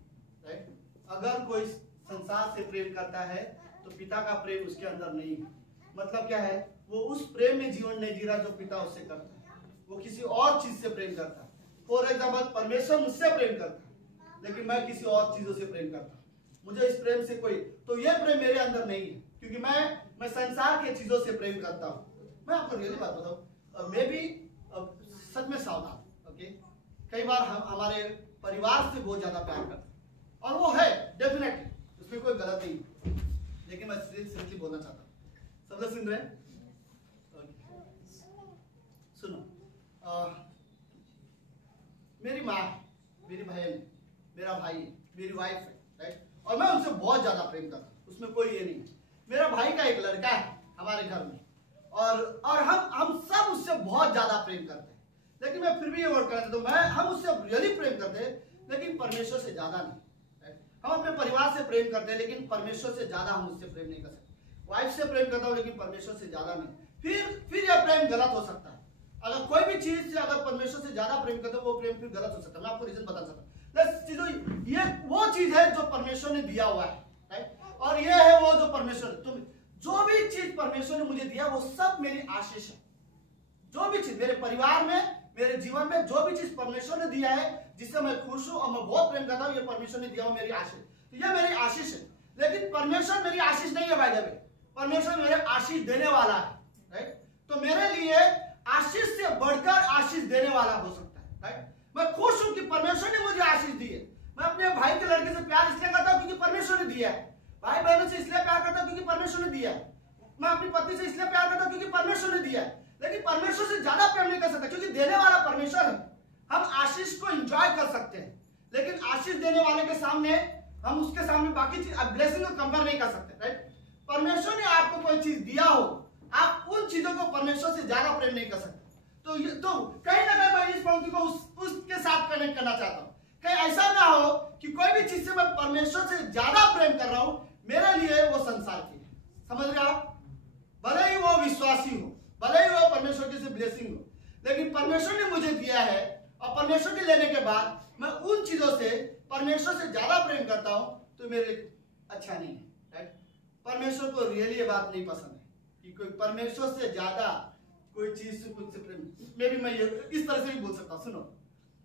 राइट? अगर कोई संसार से प्रेम करता है तो पिता का प्रेम उसके अंदर नहीं है। मतलब क्या है? वो उस प्रेम में जीवन नहीं जी रहा जो पिता उससे करता है, वो किसी और चीज से प्रेम करता है। फॉर एग्जाम्पल, परमेश्वर मुझसे प्रेम करता है, लेकिन मैं किसी और चीजों से प्रेम करता हूँ। मुझे इस प्रेम से तो यह प्रेम मेरे अंदर नहीं है, क्योंकि मैं संसार के चीजों से प्रेम करता हूँ। मैं आपको रियली बात बताऊं, मैं भी सच में सावधान। ओके, कई बार हम हमारे परिवार से बहुत ज्यादा प्यार करते हैं, और वो है डेफिनेटली, उसमें कोई गलत नहीं, लेकिन मैं सिंपली बोलना चाहता हूँ। सब लोग सुन रहे हैं? सुनो, मेरी माँ, मेरी बहन, मेरा भाई, मेरी वाइफ है, राइट? और मैं उनसे बहुत ज्यादा प्रेम करता हूँ, उसमें कोई ये नहीं। मेरा भाई का एक लड़का है हमारे घर में, और हम सब उससे बहुत ज्यादा प्रेम करते हैं, लेकिन मैं फिर भी ये वर्ड करता हूँ, हम उससे रियली प्रेम करते हैं, लेकिन परमेश्वर से ज्यादा नहीं। हम अपने परिवार से प्रेम करते हैं, लेकिन परमेश्वर से ज्यादा हम उससे प्रेम नहीं कर सकते। वाइफ से प्रेम करता हूँ, लेकिन परमेश्वर से ज्यादा नहीं। फिर यह प्रेम गलत हो सकता है। अगर कोई भी चीज से अगर परमेश्वर से ज्यादा प्रेम करते हो, वो प्रेम फिर गलत हो सकता है। मैं आपको रीजन बता सकता हूँ। ये वो चीज है जो परमेश्वर ने दिया हुआ है, राइट? और ये है वो जो परमेश्वर, जो भी चीज परमेश्वर ने मुझे दिया वो सब मेरी आशीष है। जो भी चीज मेरे परिवार में, मेरे जीवन में जो भी चीज परमेश्वर ने दिया है, जिससे मैं खुश हूं और मैं बहुत प्रेम करता हूं, ये परमेश्वर ने दिया हुआ मेरी आशीष। तो ये मेरी आशीष है, लेकिन परमेश्वर मेरी आशीष नहीं है भाई देवे। परमेश्वर मेरे आशीष देने वाला है, राइट? तो मेरे लिए आशीष से बढ़कर आशीष देने वाला हो सकता है, राइट? मैं खुश हूं कि परमेश्वर ने मुझे आशीष दी है। मैं अपने भाई के लड़के से प्यार इसलिए करता हूं क्योंकि परमेश्वर ने दिया है। भाई बहनों से इसलिए प्यार करता हूं क्योंकि परमेश्वर ने दिया है। मैं अपनी पत्नी से इसलिए प्यार करता हूं क्योंकि परमेश्वर ने दिया है। लेकिन परमेश्वर से ज्यादा प्रेम नहीं कर सकता, क्योंकि देने वाला परमेश्वर है। हम आशीष को एंजॉय कर सकते हैं, लेकिन आशीष देने वाले के सामने हम उसके सामने बाकी चीज ब्लेसिंग को कंपेयर नहीं कर सकते, राइट? परमेश्वर ने आपको कोई चीज दिया हो, आप उन चीजों को परमेश्वर से ज्यादा प्रेम नहीं कर सकते। तो कहीं ना कहीं मैं इस पंक्ति को उसके साथ कनेक्ट करना चाहता हूँ। कहीं ऐसा ना हो कि कोई भी चीज से मैं परमेश्वर से ज्यादा प्रेम कर रहा हूं, मेरे लिए वो संसार की है। समझ रहे आप? भले ही वो विश्वासी हो, भले ही वो परमेश्वर की से ब्लेसिंग हो, लेकिन परमेश्वर ने मुझे दिया है, और परमेश्वर के लेने के बाद मैं उन चीजों से परमेश्वर से ज्यादा प्रेम करता हूं तो मेरे लिए अच्छा नहीं है, राइट। परमेश्वर को रियली ये बात नहीं पसंद है कि कोई परमेश्वर से ज्यादा कोई चीज से खुद से प्रेम, मे भी मैं ये इस तरह से भी बोल सकता हूं, सुनो,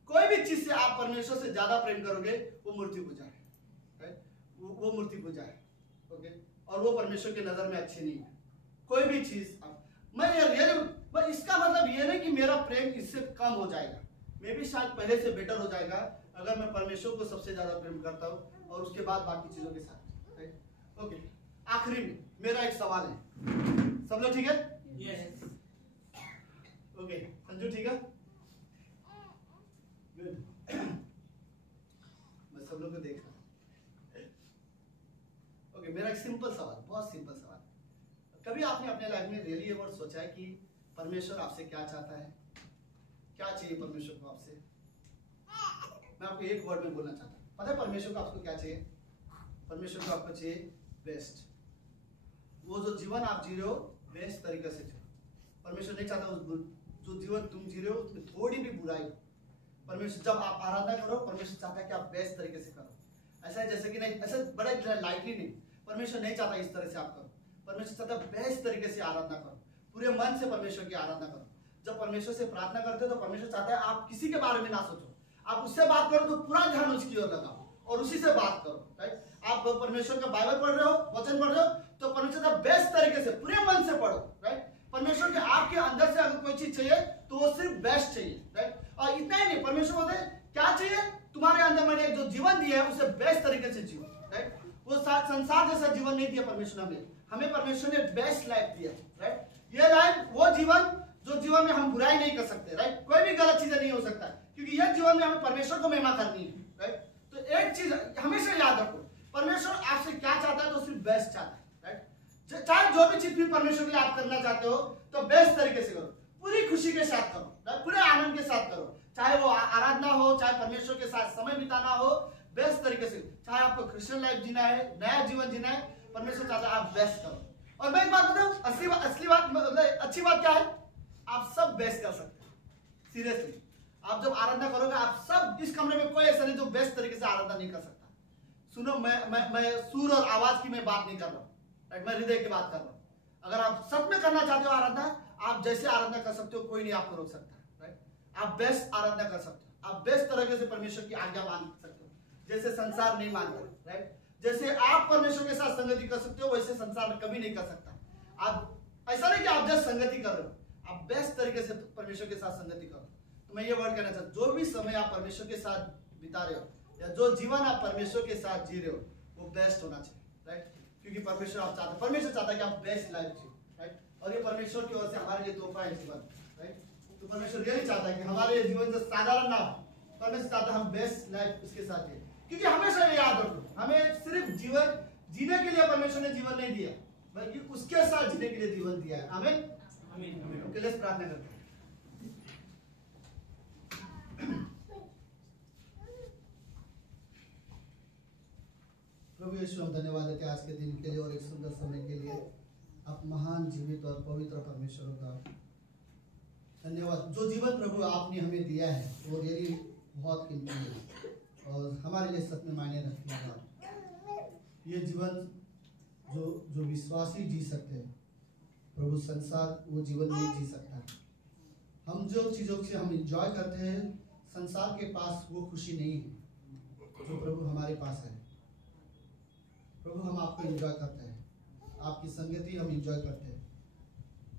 कोई भी चीज से आप परमेश्वर से ज्यादा प्रेम करोगे वो मूर्ति पूजा है, राइट। वो मूर्ति पूजा है, ओके, और वो परमेश्वर की नजर में अच्छी नहीं है। कोई भी चीज मैं ये रियली, इसका मतलब ये नहीं कि मेरा प्रेम इससे कम हो जाएगा, मे भी शायद पहले से बेटर हो जाएगा अगर मैं परमेश्वर को सबसे ज्यादा प्रेम करता हूं और उसके बाद बाकी चीजों के साथ, राइट। ओके, आखिरी में मेरा एक सवाल है, सब लोग ठीक है? यस। ओके, संजू ठीक है? गुड। मैं सब लोग को देख रहा हूं। ओके, मेरा एक सिंपल सवाल, बहुत सिंपल सवाल, कभी आपने अपने लाइफ में रियली ये वर्ड सोचा है कि परमेश्वर आपसे क्या चाहता है, क्या चाहिए परमेश्वर को आपसे? मैं आपको एक वर्ड में बोलना चाहता हूं, पता है परमेश्वर को आपको क्या चाहिए? परमेश्वर को आपको चाहिए बेस्ट। वो जो जीवन आप जी रहे हो बेस्ट तरीके से जियो। परमेश्वर नहीं चाहता उस जो जीवन तुम जी रहे हो उसमें थोड़ी भी बुराई हो। परमेश्वर जब आप आराधना करो, परमेश्वर चाहता है कि आप बेस्ट तरीके से करो। ऐसा है जैसे कि नहीं, ऐसा बड़ा लाइटली नहीं, परमेश्वर नहीं चाहता इस तरह से आप करो। परमेश्वर चाहता है बेस्ट तरीके से आराधना करो, पूरे मन से परमेश्वर की आराधना करो। जब परमेश्वर से प्रार्थना करते हो तो परमेश्वर चाहता है आप किसी के बारे में ना सोचो, आप उससे बात करो तो पूरा ध्यान उसकी ओर लगाओ और उसी से बात करो, राइट। आप परमेश्वर का बाइबल पढ़ रहे हो, वचन पढ़ रहे हो, तो परमेश्वर का बेस्ट तरीके से पूरे मन से पढ़ो, राइट। परमेश्वर के आपके अंदर से अगर कोई चीज चाहिए तो वो सिर्फ बेस्ट चाहिए, राइट। और इतना ही नहीं, परमेश्वर बोलते क्या चाहिए तुम्हारे अंदर, मैंने जो जीवन दिया है उसे बेस्ट तरीके से जियो, राइट। वो संसार जैसा जीवन नहीं दिया परमेश्वर ने, हमें परमेश्वर ने बेस्ट लाइफ दिया, राइट। ये लाइफ वो जीवन जो जीवन में हम बुराई नहीं कर सकते, राइट। कोई भी गलत चीजें नहीं हो सकता क्योंकि यह जीवन में हमें परमेश्वर को महिमा करनी है, राइट। तो एक चीज हमेशा याद रखो, परमेश्वर आपसे क्या चाहता है तो सिर्फ बेस्ट चाहता है, राइट। चाहे जो भी चीज भी परमेश्वर के लिए आप करना चाहते हो तो बेस्ट तरीके से करो, पूरी खुशी के साथ करो, पूरे आनंद के साथ करो। चाहे वो आराधना हो, चाहे परमेश्वर के साथ समय बिताना हो, बेस्ट तरीके से। चाहे आपको क्रिश्चियन लाइफ जीना है, नया जीवन जीना है, परमेश्वर चाहता है आप बेस्ट करो। और मैं एक बात बताऊं, असली बात, अच्छी बात क्या है, आप सब बेस्ट कर सकते हैं। सीरियसली, आप जब आराधना करोगे, आप सब, इस कमरे में कोई ऐसा नहीं जो बेस्ट तरीके से आराधना नहीं कर सकता। सुनो, मैं सुर और आवाज की मैं बात नहीं कर रहा हूँ, मैं हृदय की बात कर रहा हूँ। अगर आप सच में करना चाहते हो आराधना, आप जैसे आराधना कर सकते हो, कोई नहीं आपको रोक सकता, राइट। आप बेस्ट आराधना कर सकते हो, आप बेस्ट तरीके से परमेश्वर की आज्ञा मान सकते हो, जैसे संसार नहीं मानता, राइट। जैसे आप परमेश्वर के साथ संगति कर सकते हो वैसे संसार कभी नहीं कर सकता। आप ऐसा नहीं कि आप जस्ट संगति कर रहे हो, आप बेस्ट तरीके से परमेश्वर के साथ संगति करो। तो मैं ये वर्ड कहना चाहता हूँ, जो भी समय आप परमेश्वर के साथ बिता रहे हो या जो जीवन आप परमेश्वर के साथ जी रहे हो वो बेस्ट होना चाहिए, राइट। क्योंकि परमेश्वर चाहता है कि आप बेस्ट लाइफ जियो, राइट। और ये परमेश्वर की ओर से हमारे लिए तोहफा है जीवन, राइट। तो परमेश्वर ये नहीं चाहता है कि हमारे ये जीवन जो साधारण ना हो, परमेश्वर चाहता है हम बेस्ट लाइफ उसके साथ जिए। क्योंकि हमेशा ये याद रखो, हमें सिर्फ जीवन जीने के लिए परमेश्वर ने जीवन नहीं दिया, बल्कि उसके साथ जीने के लिए जीवन दिया है। आमीन। ओके, लेट्स प्रार्थना करते हैं। प्रभु यीशु, हम धन्यवाद देते हैं आज के दिन के लिए और एक सुंदर समय के लिए। आप महान, जीवित और पवित्र परमेश्वर का धन्यवाद। जो जीवन प्रभु आपने हमें दिया है वो रियली बहुत कीमती है और हमारे लिए सच में मायने रखने वाला। ये जीवन जो विश्वासी जी सकते हैं प्रभु, संसार वो जीवन नहीं जी सकता। हम जो चीज़ों से हम इंजॉय करते हैं, संसार के पास वो खुशी नहीं है जो प्रभु हमारे पास है। प्रभु, हम आपको एंजॉय करते हैं, आपकी संगति हम एंजॉय करते हैं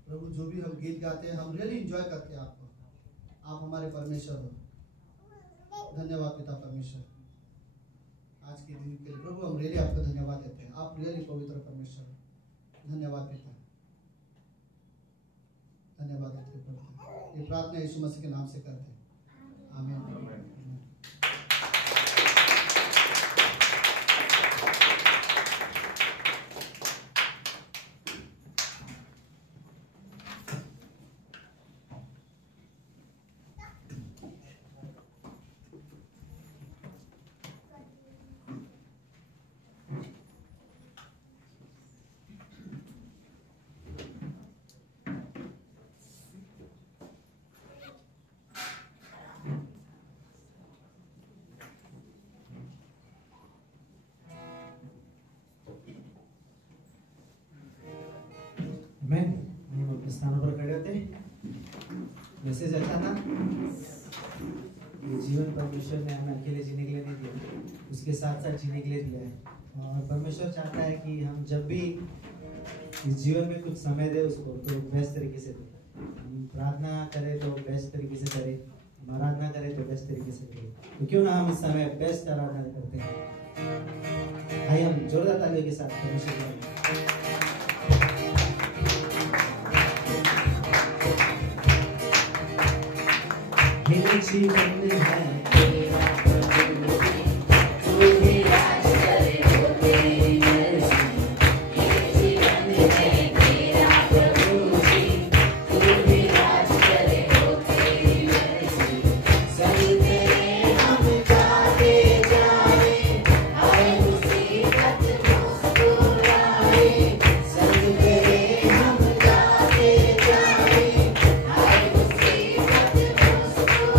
प्रभु। जो भी हम गीत गाते हैं हम रियली एंजॉय करते हैं आपको। आप हमारे परमेश्वर हो। धन्यवाद पिता परमेश्वर, आज के दिन के लिए प्रभु हम रियली आपको धन्यवाद देते हैं। आप रियली पवित्र परमेश्वर हो। धन्यवाद पिता, धन्यवाद देते हैं प्रभु। ये प्रार्थना यीशु मसीह के नाम से करते हैं, आमीन। आमेन। हम अपने स्थानों पर खड़े होते हैं। मैसेज अच्छा था। ये जीवन परमेश्वर ने हमें अकेले जीने के लिए नहीं दिया, उसके साथ साथ जीने के लिए दिया है। और परमेश्वर चाहता है कि हम जब भी इस जीवन में कुछ समय दे उसको तो बेस्ट तरीके से दे। हम प्रार्थना करें तो बेस्ट तरीके से करें, हम आराधना करें तो बेस्ट तरीके से करें। तो क्यों ना हम इस समय बेस्ट आराधना करते हैं। आइए हम जोरदार तालियों के साथ परमेश्वर को मेरे जीवन में है तेरा प्रभु, तू ही राज करे हो तेरी मर्जी। मेरे जीवन में है तेरा प्रभु जी, तू ही राज करे हो तेरी मर्जी। सब तेरे हम गाते जाए, आए मुसीबत मुस्कुराए। सब तेरे हम गाते जाए, आए मुसीबत मुस्कुराए।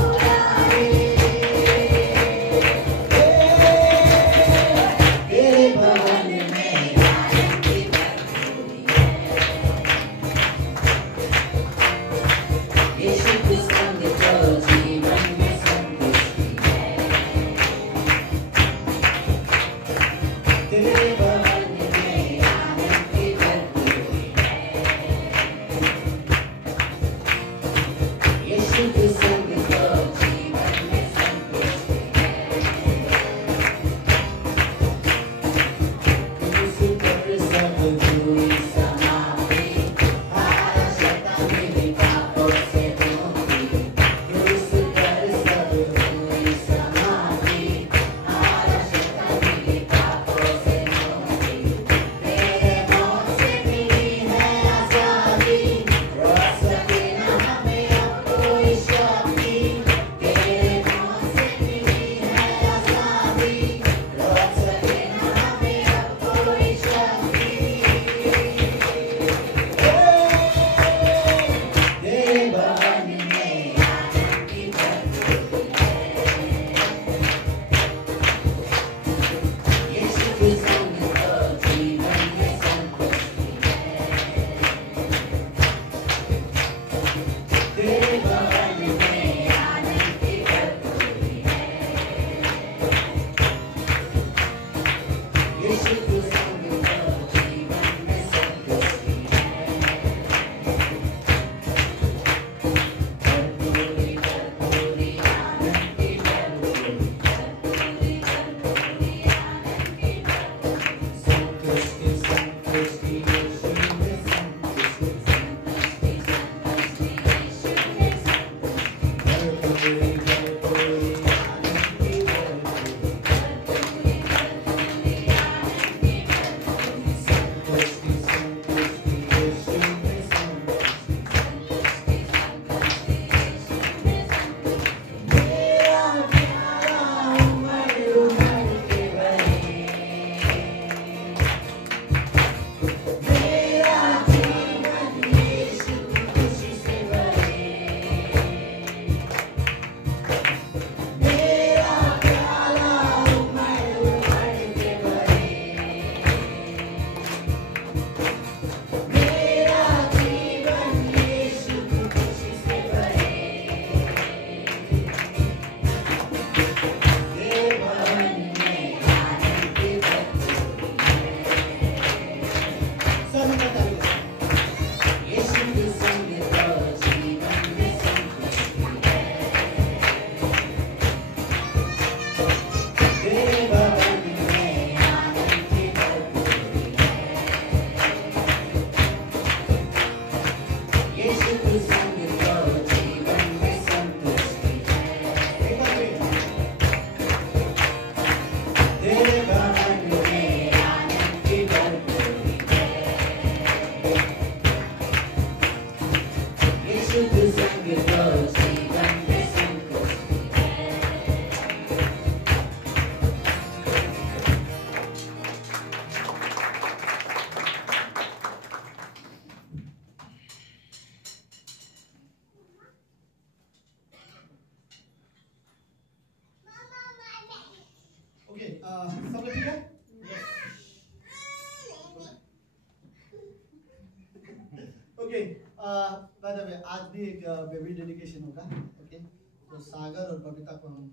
बाय द वे आज भी एक बेबी डेडिकेशन होगा, ओके। तो सागर और बबीता को हम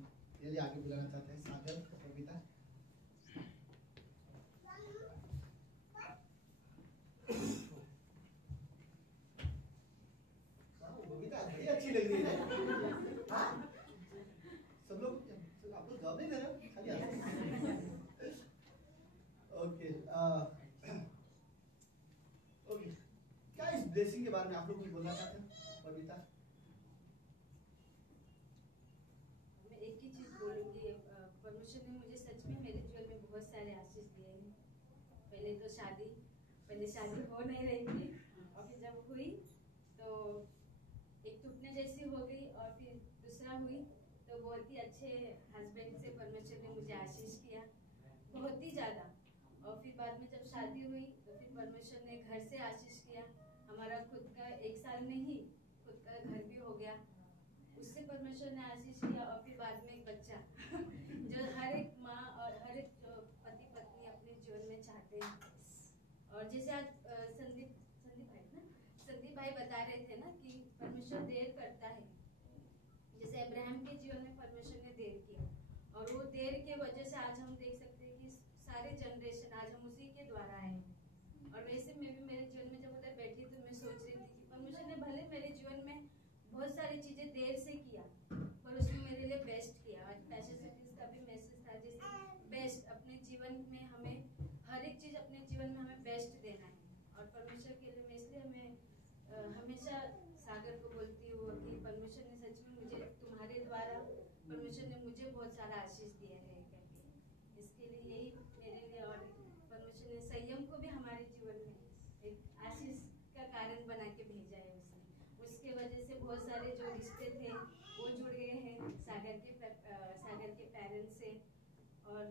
ये लिए आगे बुलाना चाहते हैं। सागर और बबीता। बबीता बड़ी अच्छी लग रही है। हाँ? सब लोग आप लोग जवाब नहीं दे रहे हो, खाली ओके। ओके, क्या इस ब्लेसिंग के बारे में आप लोग कुछ बोलना चाहते हैं बबीता? मैं एक ही चीज बोलूंगी, परमेश्वर ने मुझे सच में मेरे जीवन में बहुत सारे आशीष दिए हैं। पहले शादी हो नहीं रही थी, और फिर जब हुई तो एक टूटने जैसी हो गई, और फिर दूसरा हुई तो बहुत ही अच्छे हस्बैंड से परमेश्वर ने मुझे आशीष किया, बहुत ही ज़्यादा। और फिर बाद में जब शादी हुई तो फिर परमेश्वर ने घर से आशीष किया। हमारा खुद का 1 साल में ही खुद का घर भी हो गया, उससे परमेश्वर ने आशीष किया। और फिर बाद में एक बच्चा जो हर एक माँ और हर एक पति पत्नी अपने जीवन में चाहते हैं। और जैसे आज संदीप भाई बता रहे थे ना कि परमेश्वर देर करता है, जैसे अब्राहम के जीवन में परमेश्वर ने देर किया, और वो देर के वजह से आज हम देख सकते हैं कि सारे जनरेशन आज हम उसी के द्वारा आए हैं। और वैसे मैं भी मेरे जीवन में जब उधर बैठी तो मैं सोच रही थी कि परमेश्वर ने भले मेरे जीवन में बहुत सारी चीजें देर से किया, पर उसने मेरे लिए बेस्ट किया। आज पैशन सिटीज का भी मैसेज था, जैसे बेस्ट अपने जीवन में हमें हर एक चीज अपने जीवन में हमें बेस्ट देना है। और परमेश्वर के लिए मैं इसलिए हमें हमेशा सागर को बोलती हूँ कि परमेश्वर ने सच में मुझे तुम्हारे द्वारा परमेश्वर ने मुझे बहुत सारा आशीष दिया है करके, इसके लिए यही मेरे लिए। और परमेश्वर ने संयम को भी हमारे जीवन में एक आशीष का कारण बना के भेजा है उसने। उसके वजह से बहुत सारे जो रिश्ते थे वो जुड़ गए हैं सागर के पेरेंट्स से और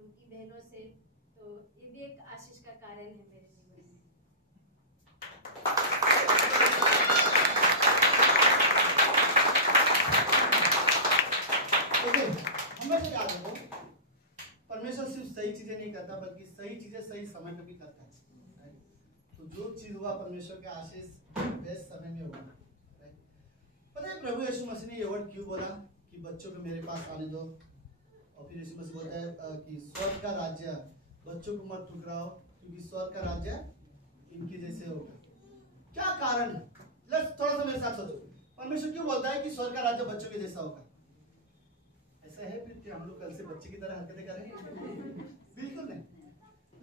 उनकी बहनों से, तो ये भी एक आशीष का कारण है मेरे जीवन में। हमेशा याद रखो, परमेश्वर सिर्फ सही चीजें नहीं करता बल्कि सही चीजें सही समय पे भी करता है। तो जो चीज हुआ परमेश्वर के आशीष बेस्ट समय में हुआ। पता है प्रभु यीशु मसीह ने ये वर्ड क्यों बोला कि बच्चों को मेरे पास आने दो, और फिर यीशु मसीह बोलता है कि स्वर्ग का राज्य बच्चों को मत ठुकराओ क्योंकि स्वर्ग का राज्य इनके जैसे होगा। क्या कारण है? थोड़ा सा मेरे साथ सोचो, परमेश्वर क्यों बोलता है कि स्वर्ग का राज्य बच्चों के जैसा होगा? ऐसा है फिर कि हम लोग कल से बच्चे की तरह हरकतें करेंगे? बिल्कुल नहीं।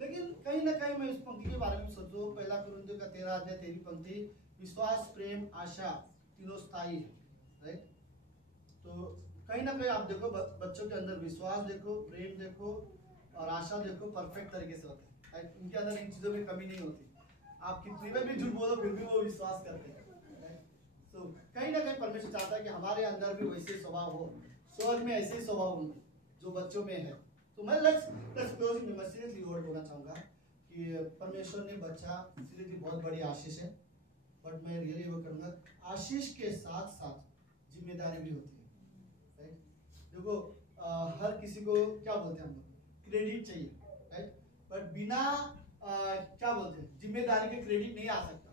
लेकिन कहीं ना कहीं मैं इस पंक्ति के बारे में सोचो, 1 कुरिन्थियों का 13 अध्याय 13 पंक्ति, विश्वास प्रेम आशा तीनों स्थायी है, राइट? तो कहीं ना कहीं आप देखो बच्चों के अंदर विश्वास देखो, प्रेम देखो और आशा देखो, परफेक्ट तरीके से होता है, राइट? उनके अंदर इन चीजों में कमी नहीं होती। आप कितनी में भी झूठ बोलो फिर भी वो विश्वास करते हैं। तो कहीं ना कहीं परमेश्वर चाहता है कि हमारे अंदर भी वैसे स्वभाव हो, स्वर्ग में ऐसे स्वभाव हो जो बच्चों में है। तो मैं लेट्स क्लोजिंग में मैं सीरियसली वर्ड बोलना चाहूंगा कि परमेश्वर ने बच्चा सीरियसली बहुत बड़ी आशीष है, बट मैं रियली वो करूंगा आशीष के साथ साथ जिम्मेदारी भी होती है, राइट? देखो हर किसी को क्या बोलते हैं हम लोग, क्रेडिट चाहिए, राइट? बट बिना क्या बोलते हैं जिम्मेदारी के क्रेडिट नहीं आ सकता।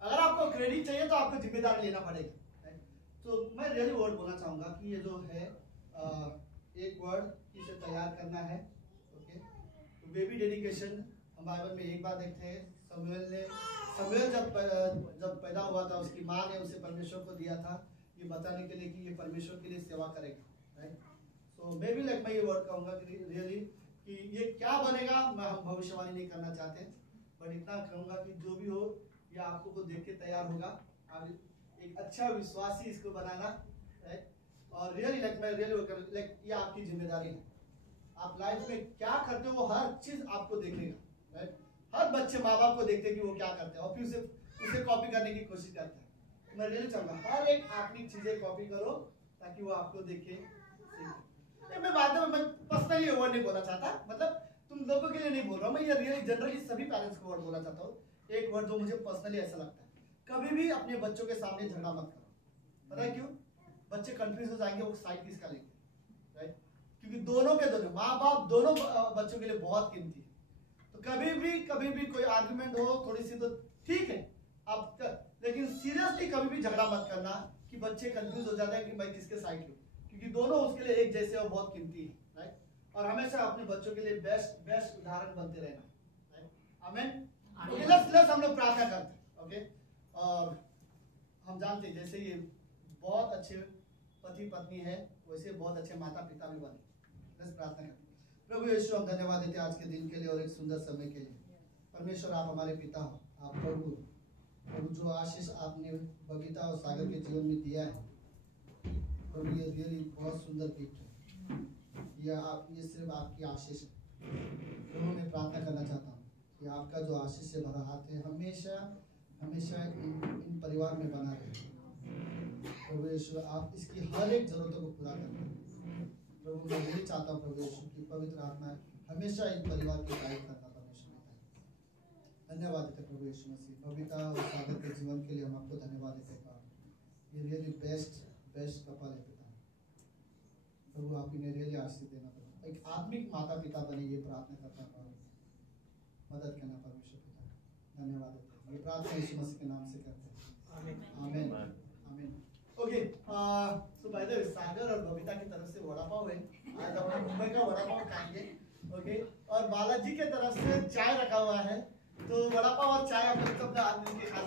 अगर आपको क्रेडिट चाहिए तो आपको जिम्मेदारी लेना पड़ेगा, राइट? तो मैं रियली वर्ड बोलना चाहूंगा कि ये जो है एक वर्ड इसे तैयार करना है, ओके? तो बेबी डेडिकेशन हम बाइबल में एक बार देखते हैं, समुएल जब पैदा हुआ था उसकी माँ ने उसे परमेश्वर को दिया था ये बताने के लिए कि ये परमेश्वर के लिए सेवा करेगा, right? So may be like मैं ये वर्ड कहूंगा कि रियली कि ये क्या बनेगा मैं हम भविष्यवाणी नहीं करना चाहते, बट इतना कहूंगा कि जो भी हो ये आपको को देख के तैयार होगा, आप एक अच्छा विश्वासी इसको बनाना, राइट? और रियली लाइक मैं रियली लाइक ये आपकी जिम्मेदारी है। आप लाइफ में क्या करते हो वो हर चीज आपको देखेगा, राइट? हर बच्चे माँ बाप को देखते हैं कि वो क्या करते हैं और फिर उसे कॉपी करने की कोशिश करते हैं। मैं रियली चाहूंगा हर एक अपनी चीजें कॉपी करो ताकि वो आपको देखे। मैं बाद में मैं पर्सनली वर्ड नहीं बोलना चाहता, मतलब तुम लोगों के लिए नहीं बोल रहा हूँ मैं, ये रियली जनरली सभी पेरेंट्स को वर्ड बोलना चाहता हूँ। एक वर्ड जो मुझे पर्सनली ऐसा लगता है, कभी भी अपने बच्चों के सामने झगड़ा मत करो। पता है क्यों? बच्चे कंफ्यूज हो जाएंगे वो साइड किसका लेंगे, राइट? क्योंकि दोनों माँ बाप दोनों बच्चों के लिए बहुत कीमती है। तो कभी भी कोई आर्गुमेंट हो थोड़ी सी तो ठीक है आप, लेकिन सीरियसली कभी भी झगड़ा मत करना कि बच्चे कंफ्यूज हो जाते हैं कि मैं किसके साइड हूँ, क्योंकि दोनों उसके लिए एक जैसे और बहुत कीमती है, राइट। और हमेशा अपने बच्चों के लिए बेस्ट उदाहरण बनते रहना, राइट। आमीन। लेट्स हम लोग प्रार्थना करते हैं, ओके। और हम जानते हैं जैसे ये बहुत अच्छे पति पत्नी है, वैसे बहुत अच्छे माता पिता भी बने। लेट्स प्रार्थना करते हैं। प्रभु यीशु, हम धन्यवाद देते हैं आज के दिन के लिए और एक सुंदर समय के लिए। परमेश्वर, आप हमारे पिता हो, आप प्रभु जो आशीष आपने बबीता और सागर के जीवन में दिया है प्रभु, ये रियली बहुत सुंदर गिफ्ट है। ये सिर्फ आपकी आशीष है प्रभु। मैं प्रार्थना करना चाहता हूँ कि आपका जो आशीष से भरा हाथ है हमेशा हमेशा इन परिवार में बना रहे प्रभु यीशु। आप इसकी हर एक जरूरतों को पूरा करना प्रभु। मैं यही चाहता हूँ प्रभु यीशु की पवित्र आत्मा हमेशा इन परिवार की गाइड करना। धन्यवाद देते प्रभु यीशु मसीह। बबीता और सागर के जीवन के लिए हम आपको धन्यवाद देते हैं। ये रियली बेस्ट कपल है पिता प्रभु। आप इन्हें रियली आशीष देना प्रभु, एक आत्मिक माता पिता बने, ये प्रार्थना करता हूँ। मदद करना परमेश्वर पिता, धन्यवाद देते हैं। ये प्रार्थना यीशु मसीह के नाम से करते हैं, आमीन आमीन। Okay, so by the way Sagar और बबीता की तरफ से वड़ा पाव है। आज हम लोग मुंबई का वड़ा पाव खाएंगे, ओके। और बालाजी के तरफ से चाय रखा हुआ है, तो वड़ा पाव और चाय आप लोग सब हाथ मिलकर खा